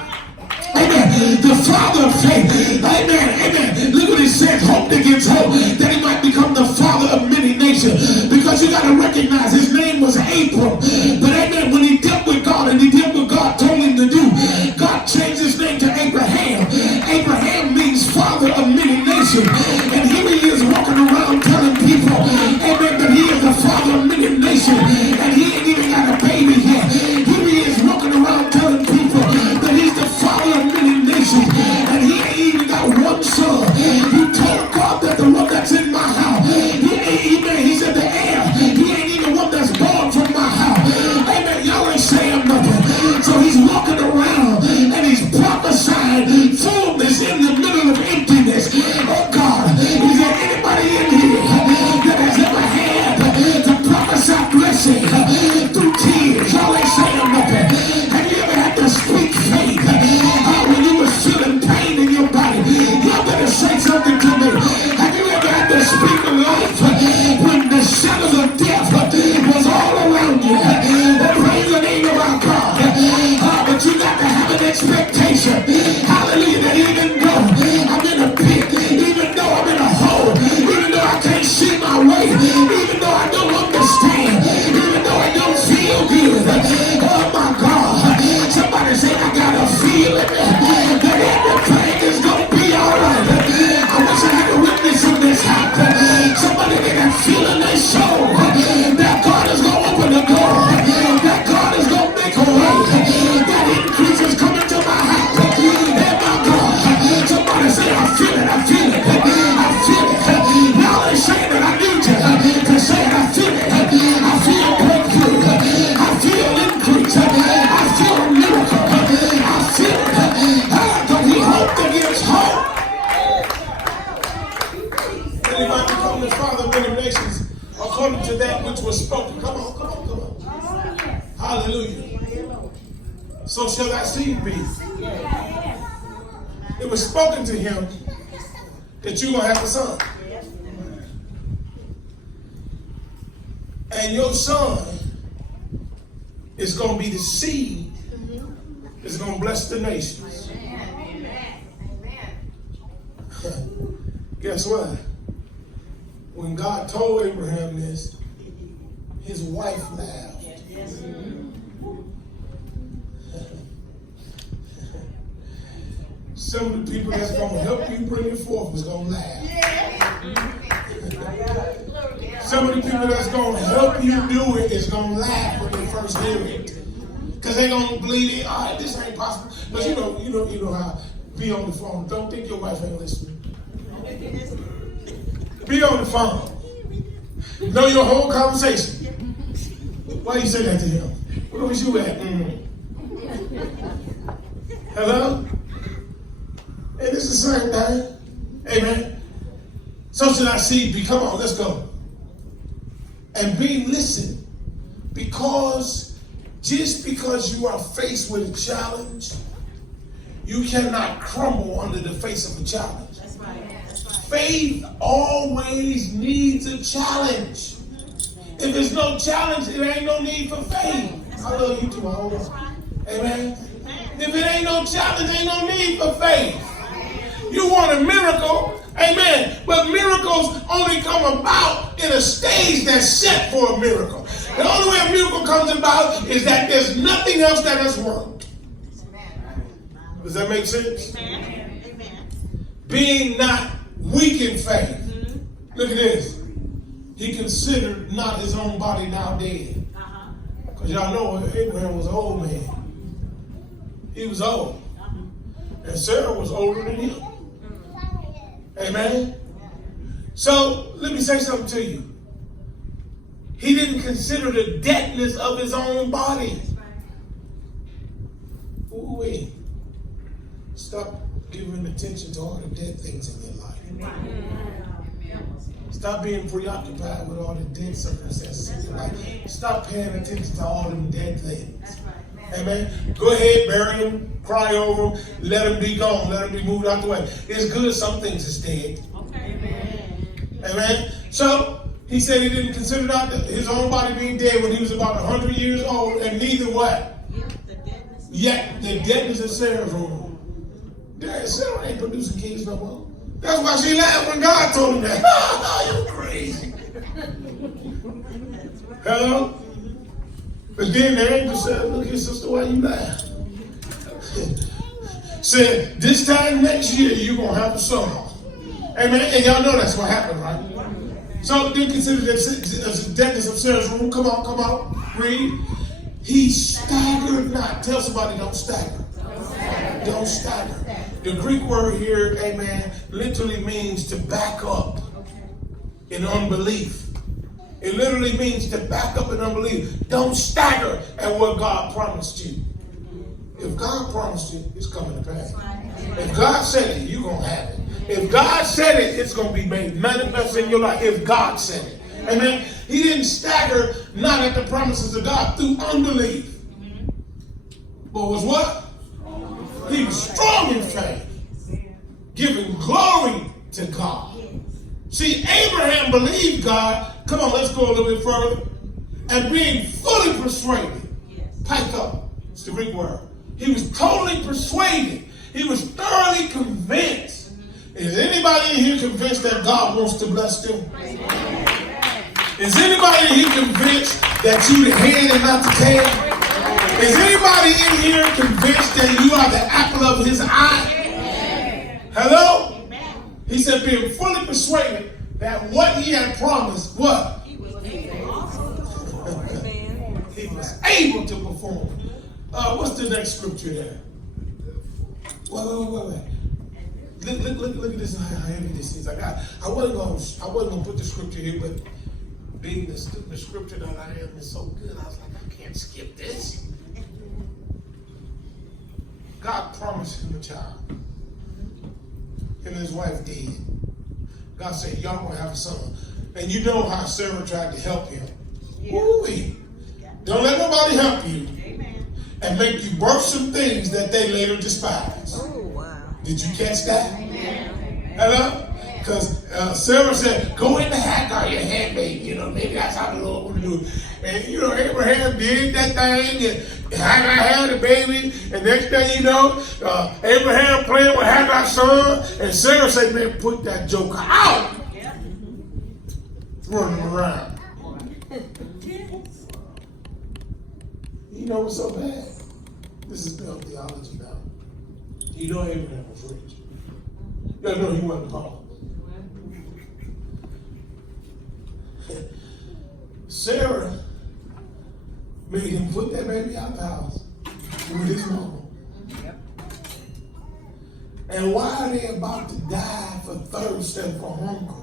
Amen. The father of faith. Amen. Look what he says. Hope against hope, that he might become the father of many nations. Because you got to recognize his name was Abram. But amen, when he dealt with God and he did what God told him to do, God changed his name to Abraham. Abraham means father of many nations. And here he is walking around telling people, amen, that he is the father of many nations. And he ain't even got a baby yet. Here he is walking around telling people that he's the father of many nations. And he ain't even got one son. He told God that the one that's in my house, he said the heir, he ain't even one that's born from my house. Amen. Y'all ain't saying nothing. So he's walking around and he's prophesying fullness in the middle of emptiness. Oh God, is there anybody in here that has ever had to prophesy blessing through tears? Y'all ain't saying nothing. Have you ever had to speak faith when you were feeling pain in your body? Y'all better say something to me. Have you ever had to speak life when the shadows of death was all around you? Praise the name of our God. But you got to have an expectation. Hallelujah. That even though I'm in a pit, even though I'm in a hole, even though I can't see my way, even though I don't understand, even though I don't feel good, oh my God, somebody say I got a feeling that everything is going to be all right. I wish I had a witness in this house. they sow that God is going to open the door, that God is going to make a way, that increase is coming to my house. And my God, somebody say, I feel it, I feel it, I feel it. Now they saying that I need you to say it, I feel it. I feel breakthrough, I feel increase, I feel a miracle, I feel it. But we hope against hope. Anybody become the father of many nations according to that which was spoken? Come on, come on, come on. Hallelujah. So shall thy seed be. It was spoken to him that you're going to have a son. And your son is going to be the seed that's going to bless the nations. Guess what? When God told Abraham this, his wife laughed. Some of the people that's going to help you bring it forth is going to laugh. Some of the people that's going to help you do it is going to laugh when they first hear it. Because they're going to believe it. All right, this ain't possible. But you know how be on the phone. Don't think your wife ain't listening. Be on the phone. Know your whole conversation. Why you say that to him? Where was you at? Hello? Hey, this is the same thing. Amen. So should I see be? Come on, let's go. And be listen. Because just because you are faced with a challenge, you cannot crumble under the face of a challenge. That's right. That's right. Faith always needs a challenge. If there's no challenge, there ain't no need for faith. I love you too, hold on. Amen. If it ain't no challenge, ain't no need for faith. You want a miracle, amen. But miracles only come about in a stage that's set for a miracle. The only way a miracle comes about is that there's nothing else that has worked. Does that make sense? Amen. Being not weak in faith. Look at this. He considered not his own body now dead. Because y'all know Abraham was an old man. He was old. And Sarah was older than him. Amen. So let me say something to you. He didn't consider the deadness of his own body. Ooh-wee. Stop giving attention to all the dead things in your life. Stop being preoccupied with all the dead circumstances in your life. Stop paying attention to all them dead things. Amen. Go ahead, bury them, cry over them, let them be gone, let them be moved out the way. It's good some things is dead. Amen. So he said he didn't consider not his own body being dead when he was about 100 years old, and neither what? Yet the deadness of Sarah's womb. Sarah ain't producing kids no more. That's why she laughed when God told him that. Oh, you crazy. Hello? But then the angel said, look here, sister, why you laugh? Said, this time next year, you're going to have a son. Amen. And y'all know that's what happened, right? So then consider the deadness of Sarah's womb. Come on, read. He staggered not. Tell somebody, don't stagger. Don't stagger. The Greek word here, amen, literally means to back up in unbelief. It literally means to back up in unbelief. Don't stagger at what God promised you. If God promised you, it's coming to pass. If God said it, you're going to have it. If God said it, it's going to be made manifest in your life. If God said it. Amen. He didn't stagger not at the promises of God through unbelief. But was what? He was strong in faith, giving glory to God. See, Abraham believed God. Come on, let's go a little bit further. And being fully persuaded. Paiko, it's the Greek word. He was totally persuaded. He was thoroughly convinced. Is anybody in here convinced that God wants to bless them? Is anybody in here convinced that you the head and not the tail? Is anybody in here convinced that you are the apple of his eye? Hello? He said, being fully persuaded that what he had promised, what? What's the next scripture there? Wait. Look at this, how heavy this is. I wasn't gonna put the scripture here, but being the scripture that I am is so good, I was like, I can't skip this. God promised him a child. Him and his wife did. God said, y'all gonna have a son. And you know how Sarah tried to help him. Woo-wee. Don't let nobody help you. Amen. And make you birth some things that they later despise. Oh, wow. Did you catch that? Amen. Hello? Because Sarah said, go into Hagar, your handmaid. You know, maybe that's how the Lord wanted to do it. And, you know, Abraham did that thing, and Hagar had a baby. And next thing you know, Abraham playing with Hagar's son. And Sarah said, man, put that joker out. Yeah. Running around. You know what's so bad? This is Bill theology now. You know Abraham was rich. You know he wasn't home. Sarah made him put that baby out the house with his mama. And why are they about to die for thirst and for hunger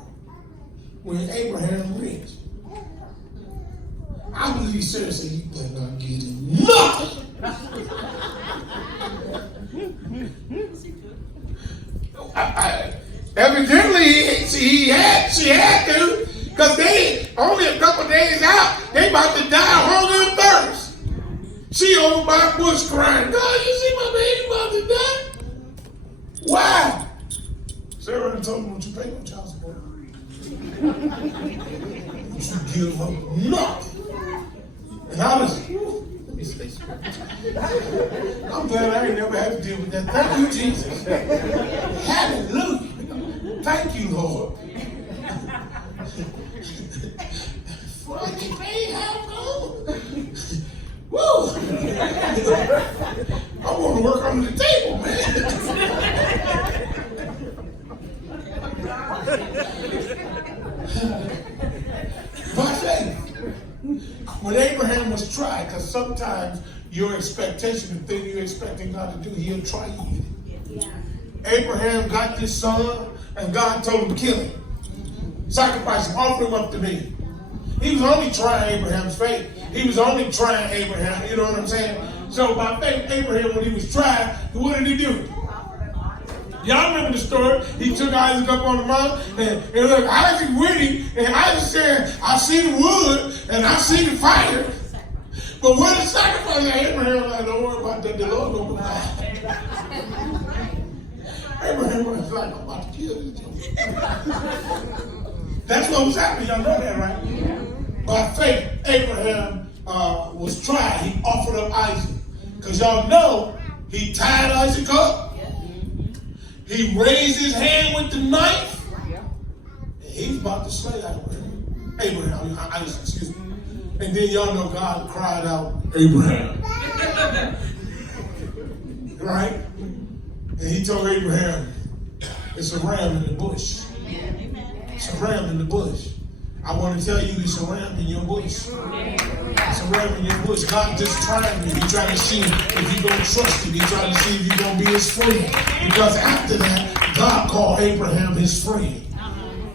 when Abraham rich? I believe Sarah said, you better not get him nothing. Evidently, she had to, because they only a couple days out, they about to die of hunger and thirst. She over by a bush crying, God, you see my baby about to die? Why? Sarah done told me, won't you pay no child support? Won't you give her nothing? And I was, I'm glad I ain't never had to deal with that. Thank you, Jesus. Hallelujah. Thank you, Lord. Woo! I want to work under the table, man. By faith. When Abraham was tried, because sometimes your expectation, the thing you're expecting God to do, he'll try you with it. Yeah. Abraham got this son, and God told him to kill him. Sacrifice him, offer him up to me. He was only trying Abraham's faith. He was only trying Abraham, you know what I'm saying? So by faith, Abraham, when he was tried, what did he do? Y'all remember the story? He took Isaac up on the mountain, and look, Isaac with him, and Isaac said, I see the wood, and I see the fire. But where the sacrifice? Abraham, like, don't worry about that, the Lord will provide. Abraham was like, I'm about to kill this joke. That's what was happening, y'all know that, right? By faith, Abraham was tried. He offered up Isaac. Because y'all know, he tied Isaac up. He raised his hand with the knife. And he's about to slay Abraham, Isaac, excuse me. And then y'all know God cried out, Abraham. Right? And he told Abraham, it's a ram in the bush. It's a ram in the bush. I want to tell you, it's a ram in your bush. It's a ram in your bush. God just trying you. He's trying to see if you're going to trust him. He's trying to see if you're going to be his friend. Because after that, God called Abraham his friend.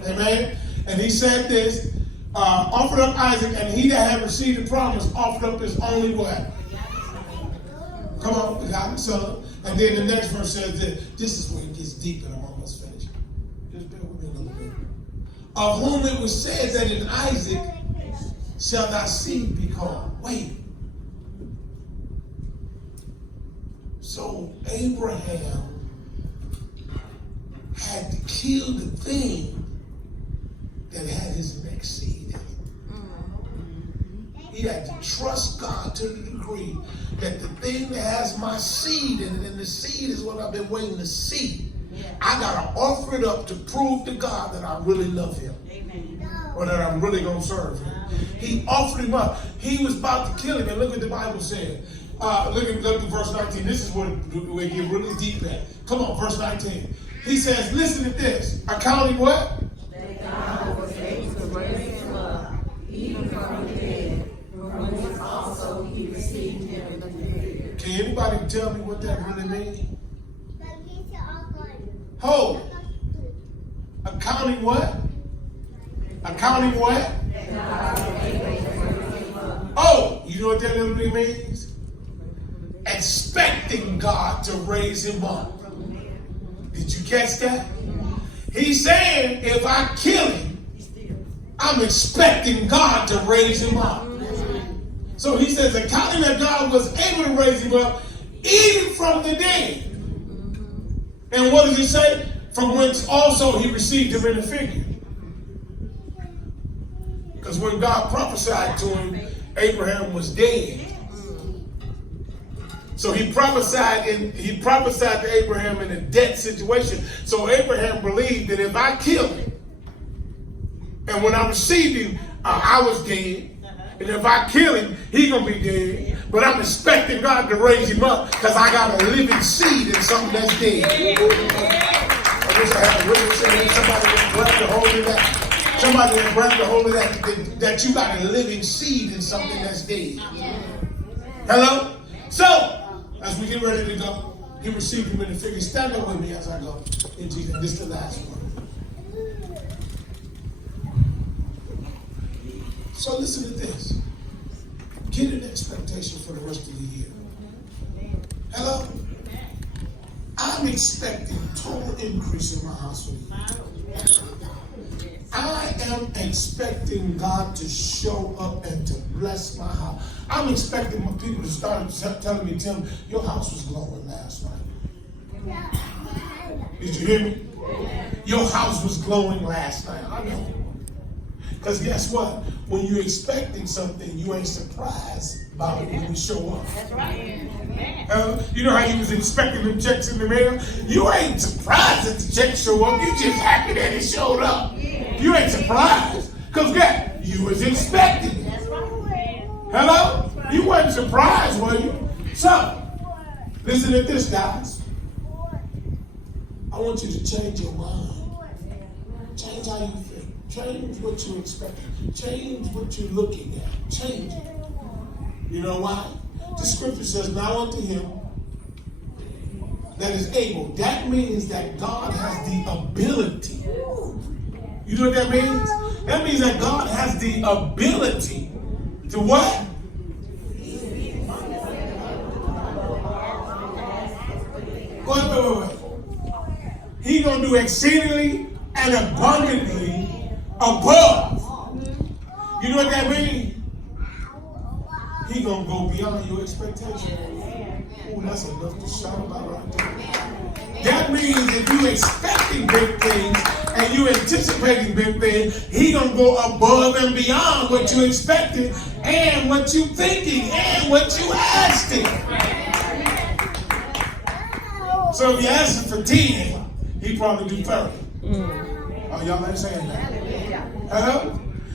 Amen? And he said this, offered up Isaac, and he that had received the promise offered up his only what? Come on, begotten son. And then the next verse says that this is where it gets deep, and I'm almost finished. Just bear with me a little bit. Of whom it was said that in Isaac shall thy seed be called. Wait. So Abraham had to kill the thing that had his next seed in it. He had to trust God to the degree that the thing that has my seed in it, and the seed is what I've been waiting to see. I gotta offer it up to prove to God that I really love him. Amen. Or that I'm really gonna serve him. He offered him up. He was about to kill him. And look what the Bible said. Look at verse 19. This is where we get really deep at. Come on, verse 19. He says, listen to this. Accounting what? That God was able to raise him up, even from the dead, from whence also he received him in the dead. Can you tell me what that really means? Hold. Accounting what? Accounting what? Oh, you know what that little bit means? Expecting God to raise him up. Did you catch that? He's saying if I kill him, I'm expecting God to raise him up. So he says, accounting that God was able to raise him up even from the dead. And what does he say? From whence also he received him in a figure. Because when God prophesied to him, Abraham was dead. So he prophesied to Abraham in a dead situation. So Abraham believed that if I kill him, and when I received him, I was dead. And if I kill him, he's going to be dead. But I'm expecting God to raise him up because I got a living seed in something that's dead. I wish I had a witness in here. Somebody that grabbed a hold of that. Somebody that grabbed a hold of that you got a living seed in something that's dead. Hello? So, as we get ready to go, he received him in the figure. Stand up with me as I go. In Jesus. This is the last one. So listen to this. Get an expectation for the rest of the year. Hello? I'm expecting total increase in my house for the year. I am expecting God to show up and to bless my house. I'm expecting my people to start telling me, Tim, your house was glowing last night. Did you hear me? Your house was glowing last night. I know. Because guess what? When you're expecting something, you ain't surprised about it when you show up. That's right. You know how you was expecting the checks in the mail? You ain't surprised that the checks show up. You just happy that it showed up. You ain't surprised. Because guess, you was expecting it. That's right. Hello? You wasn't surprised, were you? So, listen to this, guys. I want you to change your mind. Change how you think. Change what you expect. Change what you're looking at. Change it. You know why? The scripture says, now unto him that is able. That means that God has the ability. You know what that means? That means that God has the ability to what? Wait. He's going to do exceedingly and abundantly above. You know what that means? He gonna go beyond your expectation. Oh, that's enough to shout about right there. That means if you expecting big things and you anticipating big things, he gonna go above and beyond what you expected and what you thinking and what you asking. So if you asking for 10, he probably do 30. Oh, y'all ain't saying that.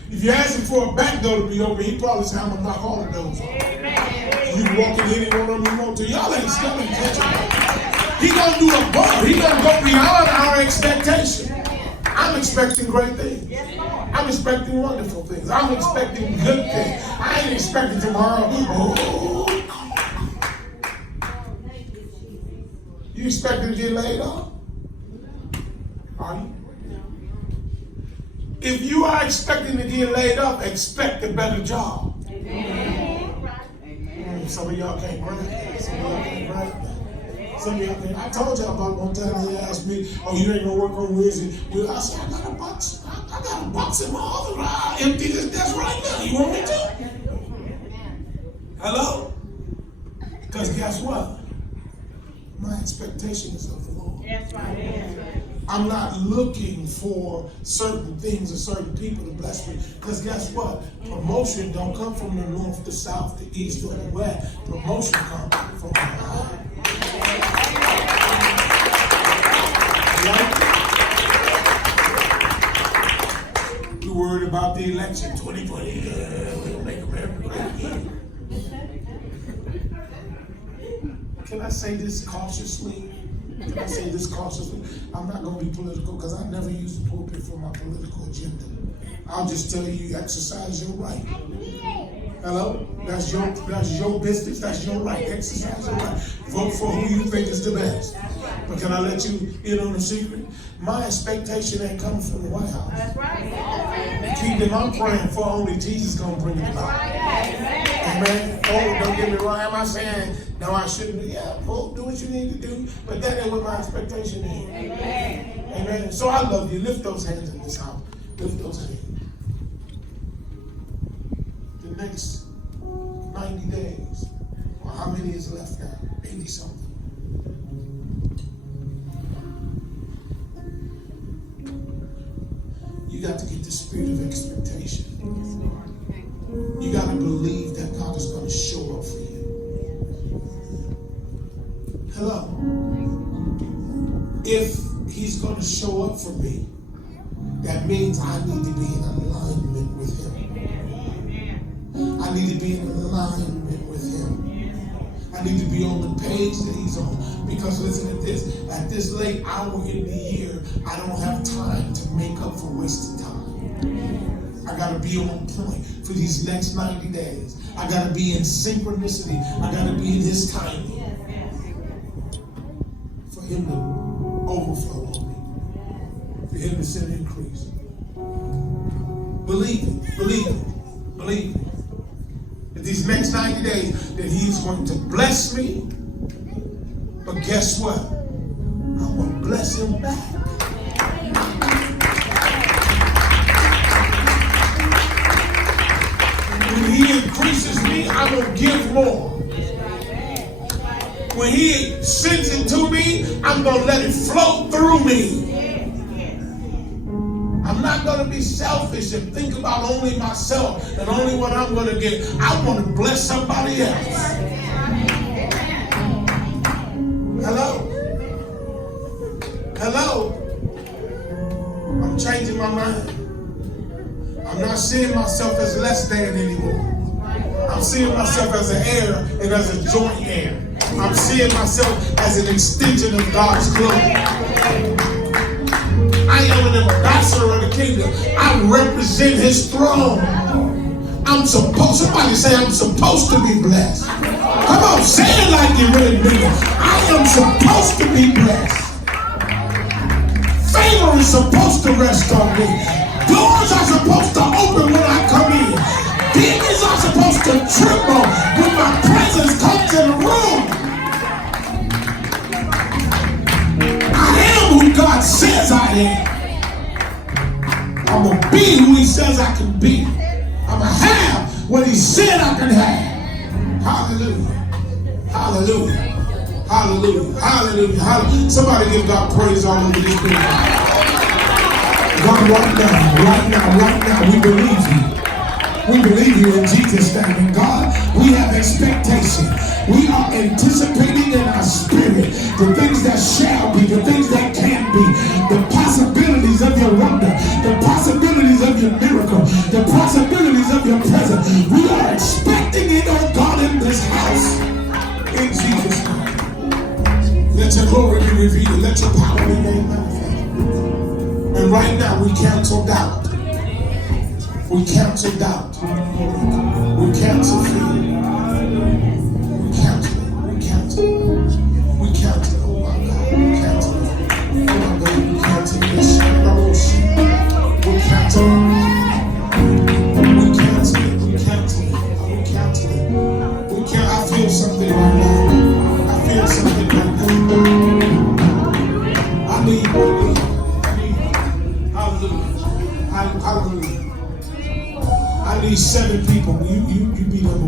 If you're asking for a back door to be open, he probably say, I'm going to knock all the doors off. You can walk in any one of them you want to. Y'all ain't catching that. He going to do above. He going to go beyond our expectation. I'm expecting great things. I'm expecting wonderful things. I'm expecting good things. I ain't expecting tomorrow. Oh. You expecting to get laid off? Are you? If you are expecting to get laid up, expect a better job. Amen. Some of y'all can't grant that. Some of y'all can't grant that. Some of y'all can't. I told y'all about one time he asked me, oh, you ain't gonna work on Wednesday. Well, I said, I got a box in my office. I empty this desk right now. You want me to? Hello? Because guess what? My expectation is of the Lord. That's right. I'm not looking for certain things or certain people to bless me. Because guess what? Promotion don't come from the north, the south, the east, or the west. Promotion comes from behind. Right? You worried about the election 2020. We'll make America great again. Can I say this cautiously? I'm not going to be political because I never use the pulpit for my political agenda. I'll just tell you, exercise your right. Hello? That's your business. That's your right. Exercise your right. Vote for who you think is the best. But can I let you in on a secret? My expectation ain't coming from the White House. That's right. Kingdom I'm praying for, only Jesus gonna bring it about. Amen. Oh, don't get me wrong. Am I saying no? I shouldn't. Yeah, vote, do what you need to do. But that ain't what my expectation is. Amen. Amen. So I love you. Lift those hands in this house. Lift those hands. The next 90 days. Well, how many is left now? 80 something. You got to get the spirit of expectation. You got to believe that God is going to show up for you. Hello. If he's going to show up for me, that means I need to be in alignment with him. I need to be in alignment with him. I need to be on the page that he's on. Because listen to this, at this late hour in the year, I don't have time to make up for wasted time. I got to be on point for these next 90 days. I got to be in synchronicity. I got to be in his timing. For him to overflow on me. For him to send increase. Believe it. Believe it. Believe it. In these next 90 days, that he's going to bless me. But guess what? I'm going to bless him back. When he increases me, I'm going to give more. When he sends it to me, I'm going to let it flow through me. I'm not going to be selfish and think about only myself and only what I'm going to get. I want to bless somebody else. Hello? Hello? I'm changing my mind. I'm not seeing myself as less than anymore. I'm seeing myself as an heir and as a joint heir. I'm seeing myself as an extension of God's glory. I am an ambassador of the kingdom. I represent his throne. Somebody say I'm supposed to be blessed. Come on, say it like you really mean it. I am supposed to be blessed. Favor is supposed to rest on me. Doors are supposed to open when I come in. Demons are supposed to tremble when my presence comes in the room. I am who God says I am. I'm going to be who he says I can be. I'm going to have what he said I can have. Hallelujah. Hallelujah. Hallelujah. Hallelujah. Hallelujah. Somebody give God praise all over this building. God, right now, we believe you. We believe you in Jesus' name. And God, we have expectation. We are anticipating in our spirit the things that shall be, the things that can be, the possibilities of your wonder, the possibilities of your miracle, the possibilities of your presence. We are expecting it, oh God, in this house. In Jesus' name. Let your glory be revealed. Let your power be made manifest. And right now we cancel doubt. We cancel doubt. We cancel fear. We cancel it. We cancel it. We cancel it. Oh my God. We cancel it. Oh my God. We cancel this. We cancel it. We cancel it. We cancel it. We cancel it. We cancel. I feel something right now. I feel something right now. I need. Hallelujah. Hallelujah. I need 7 people. You be number 1.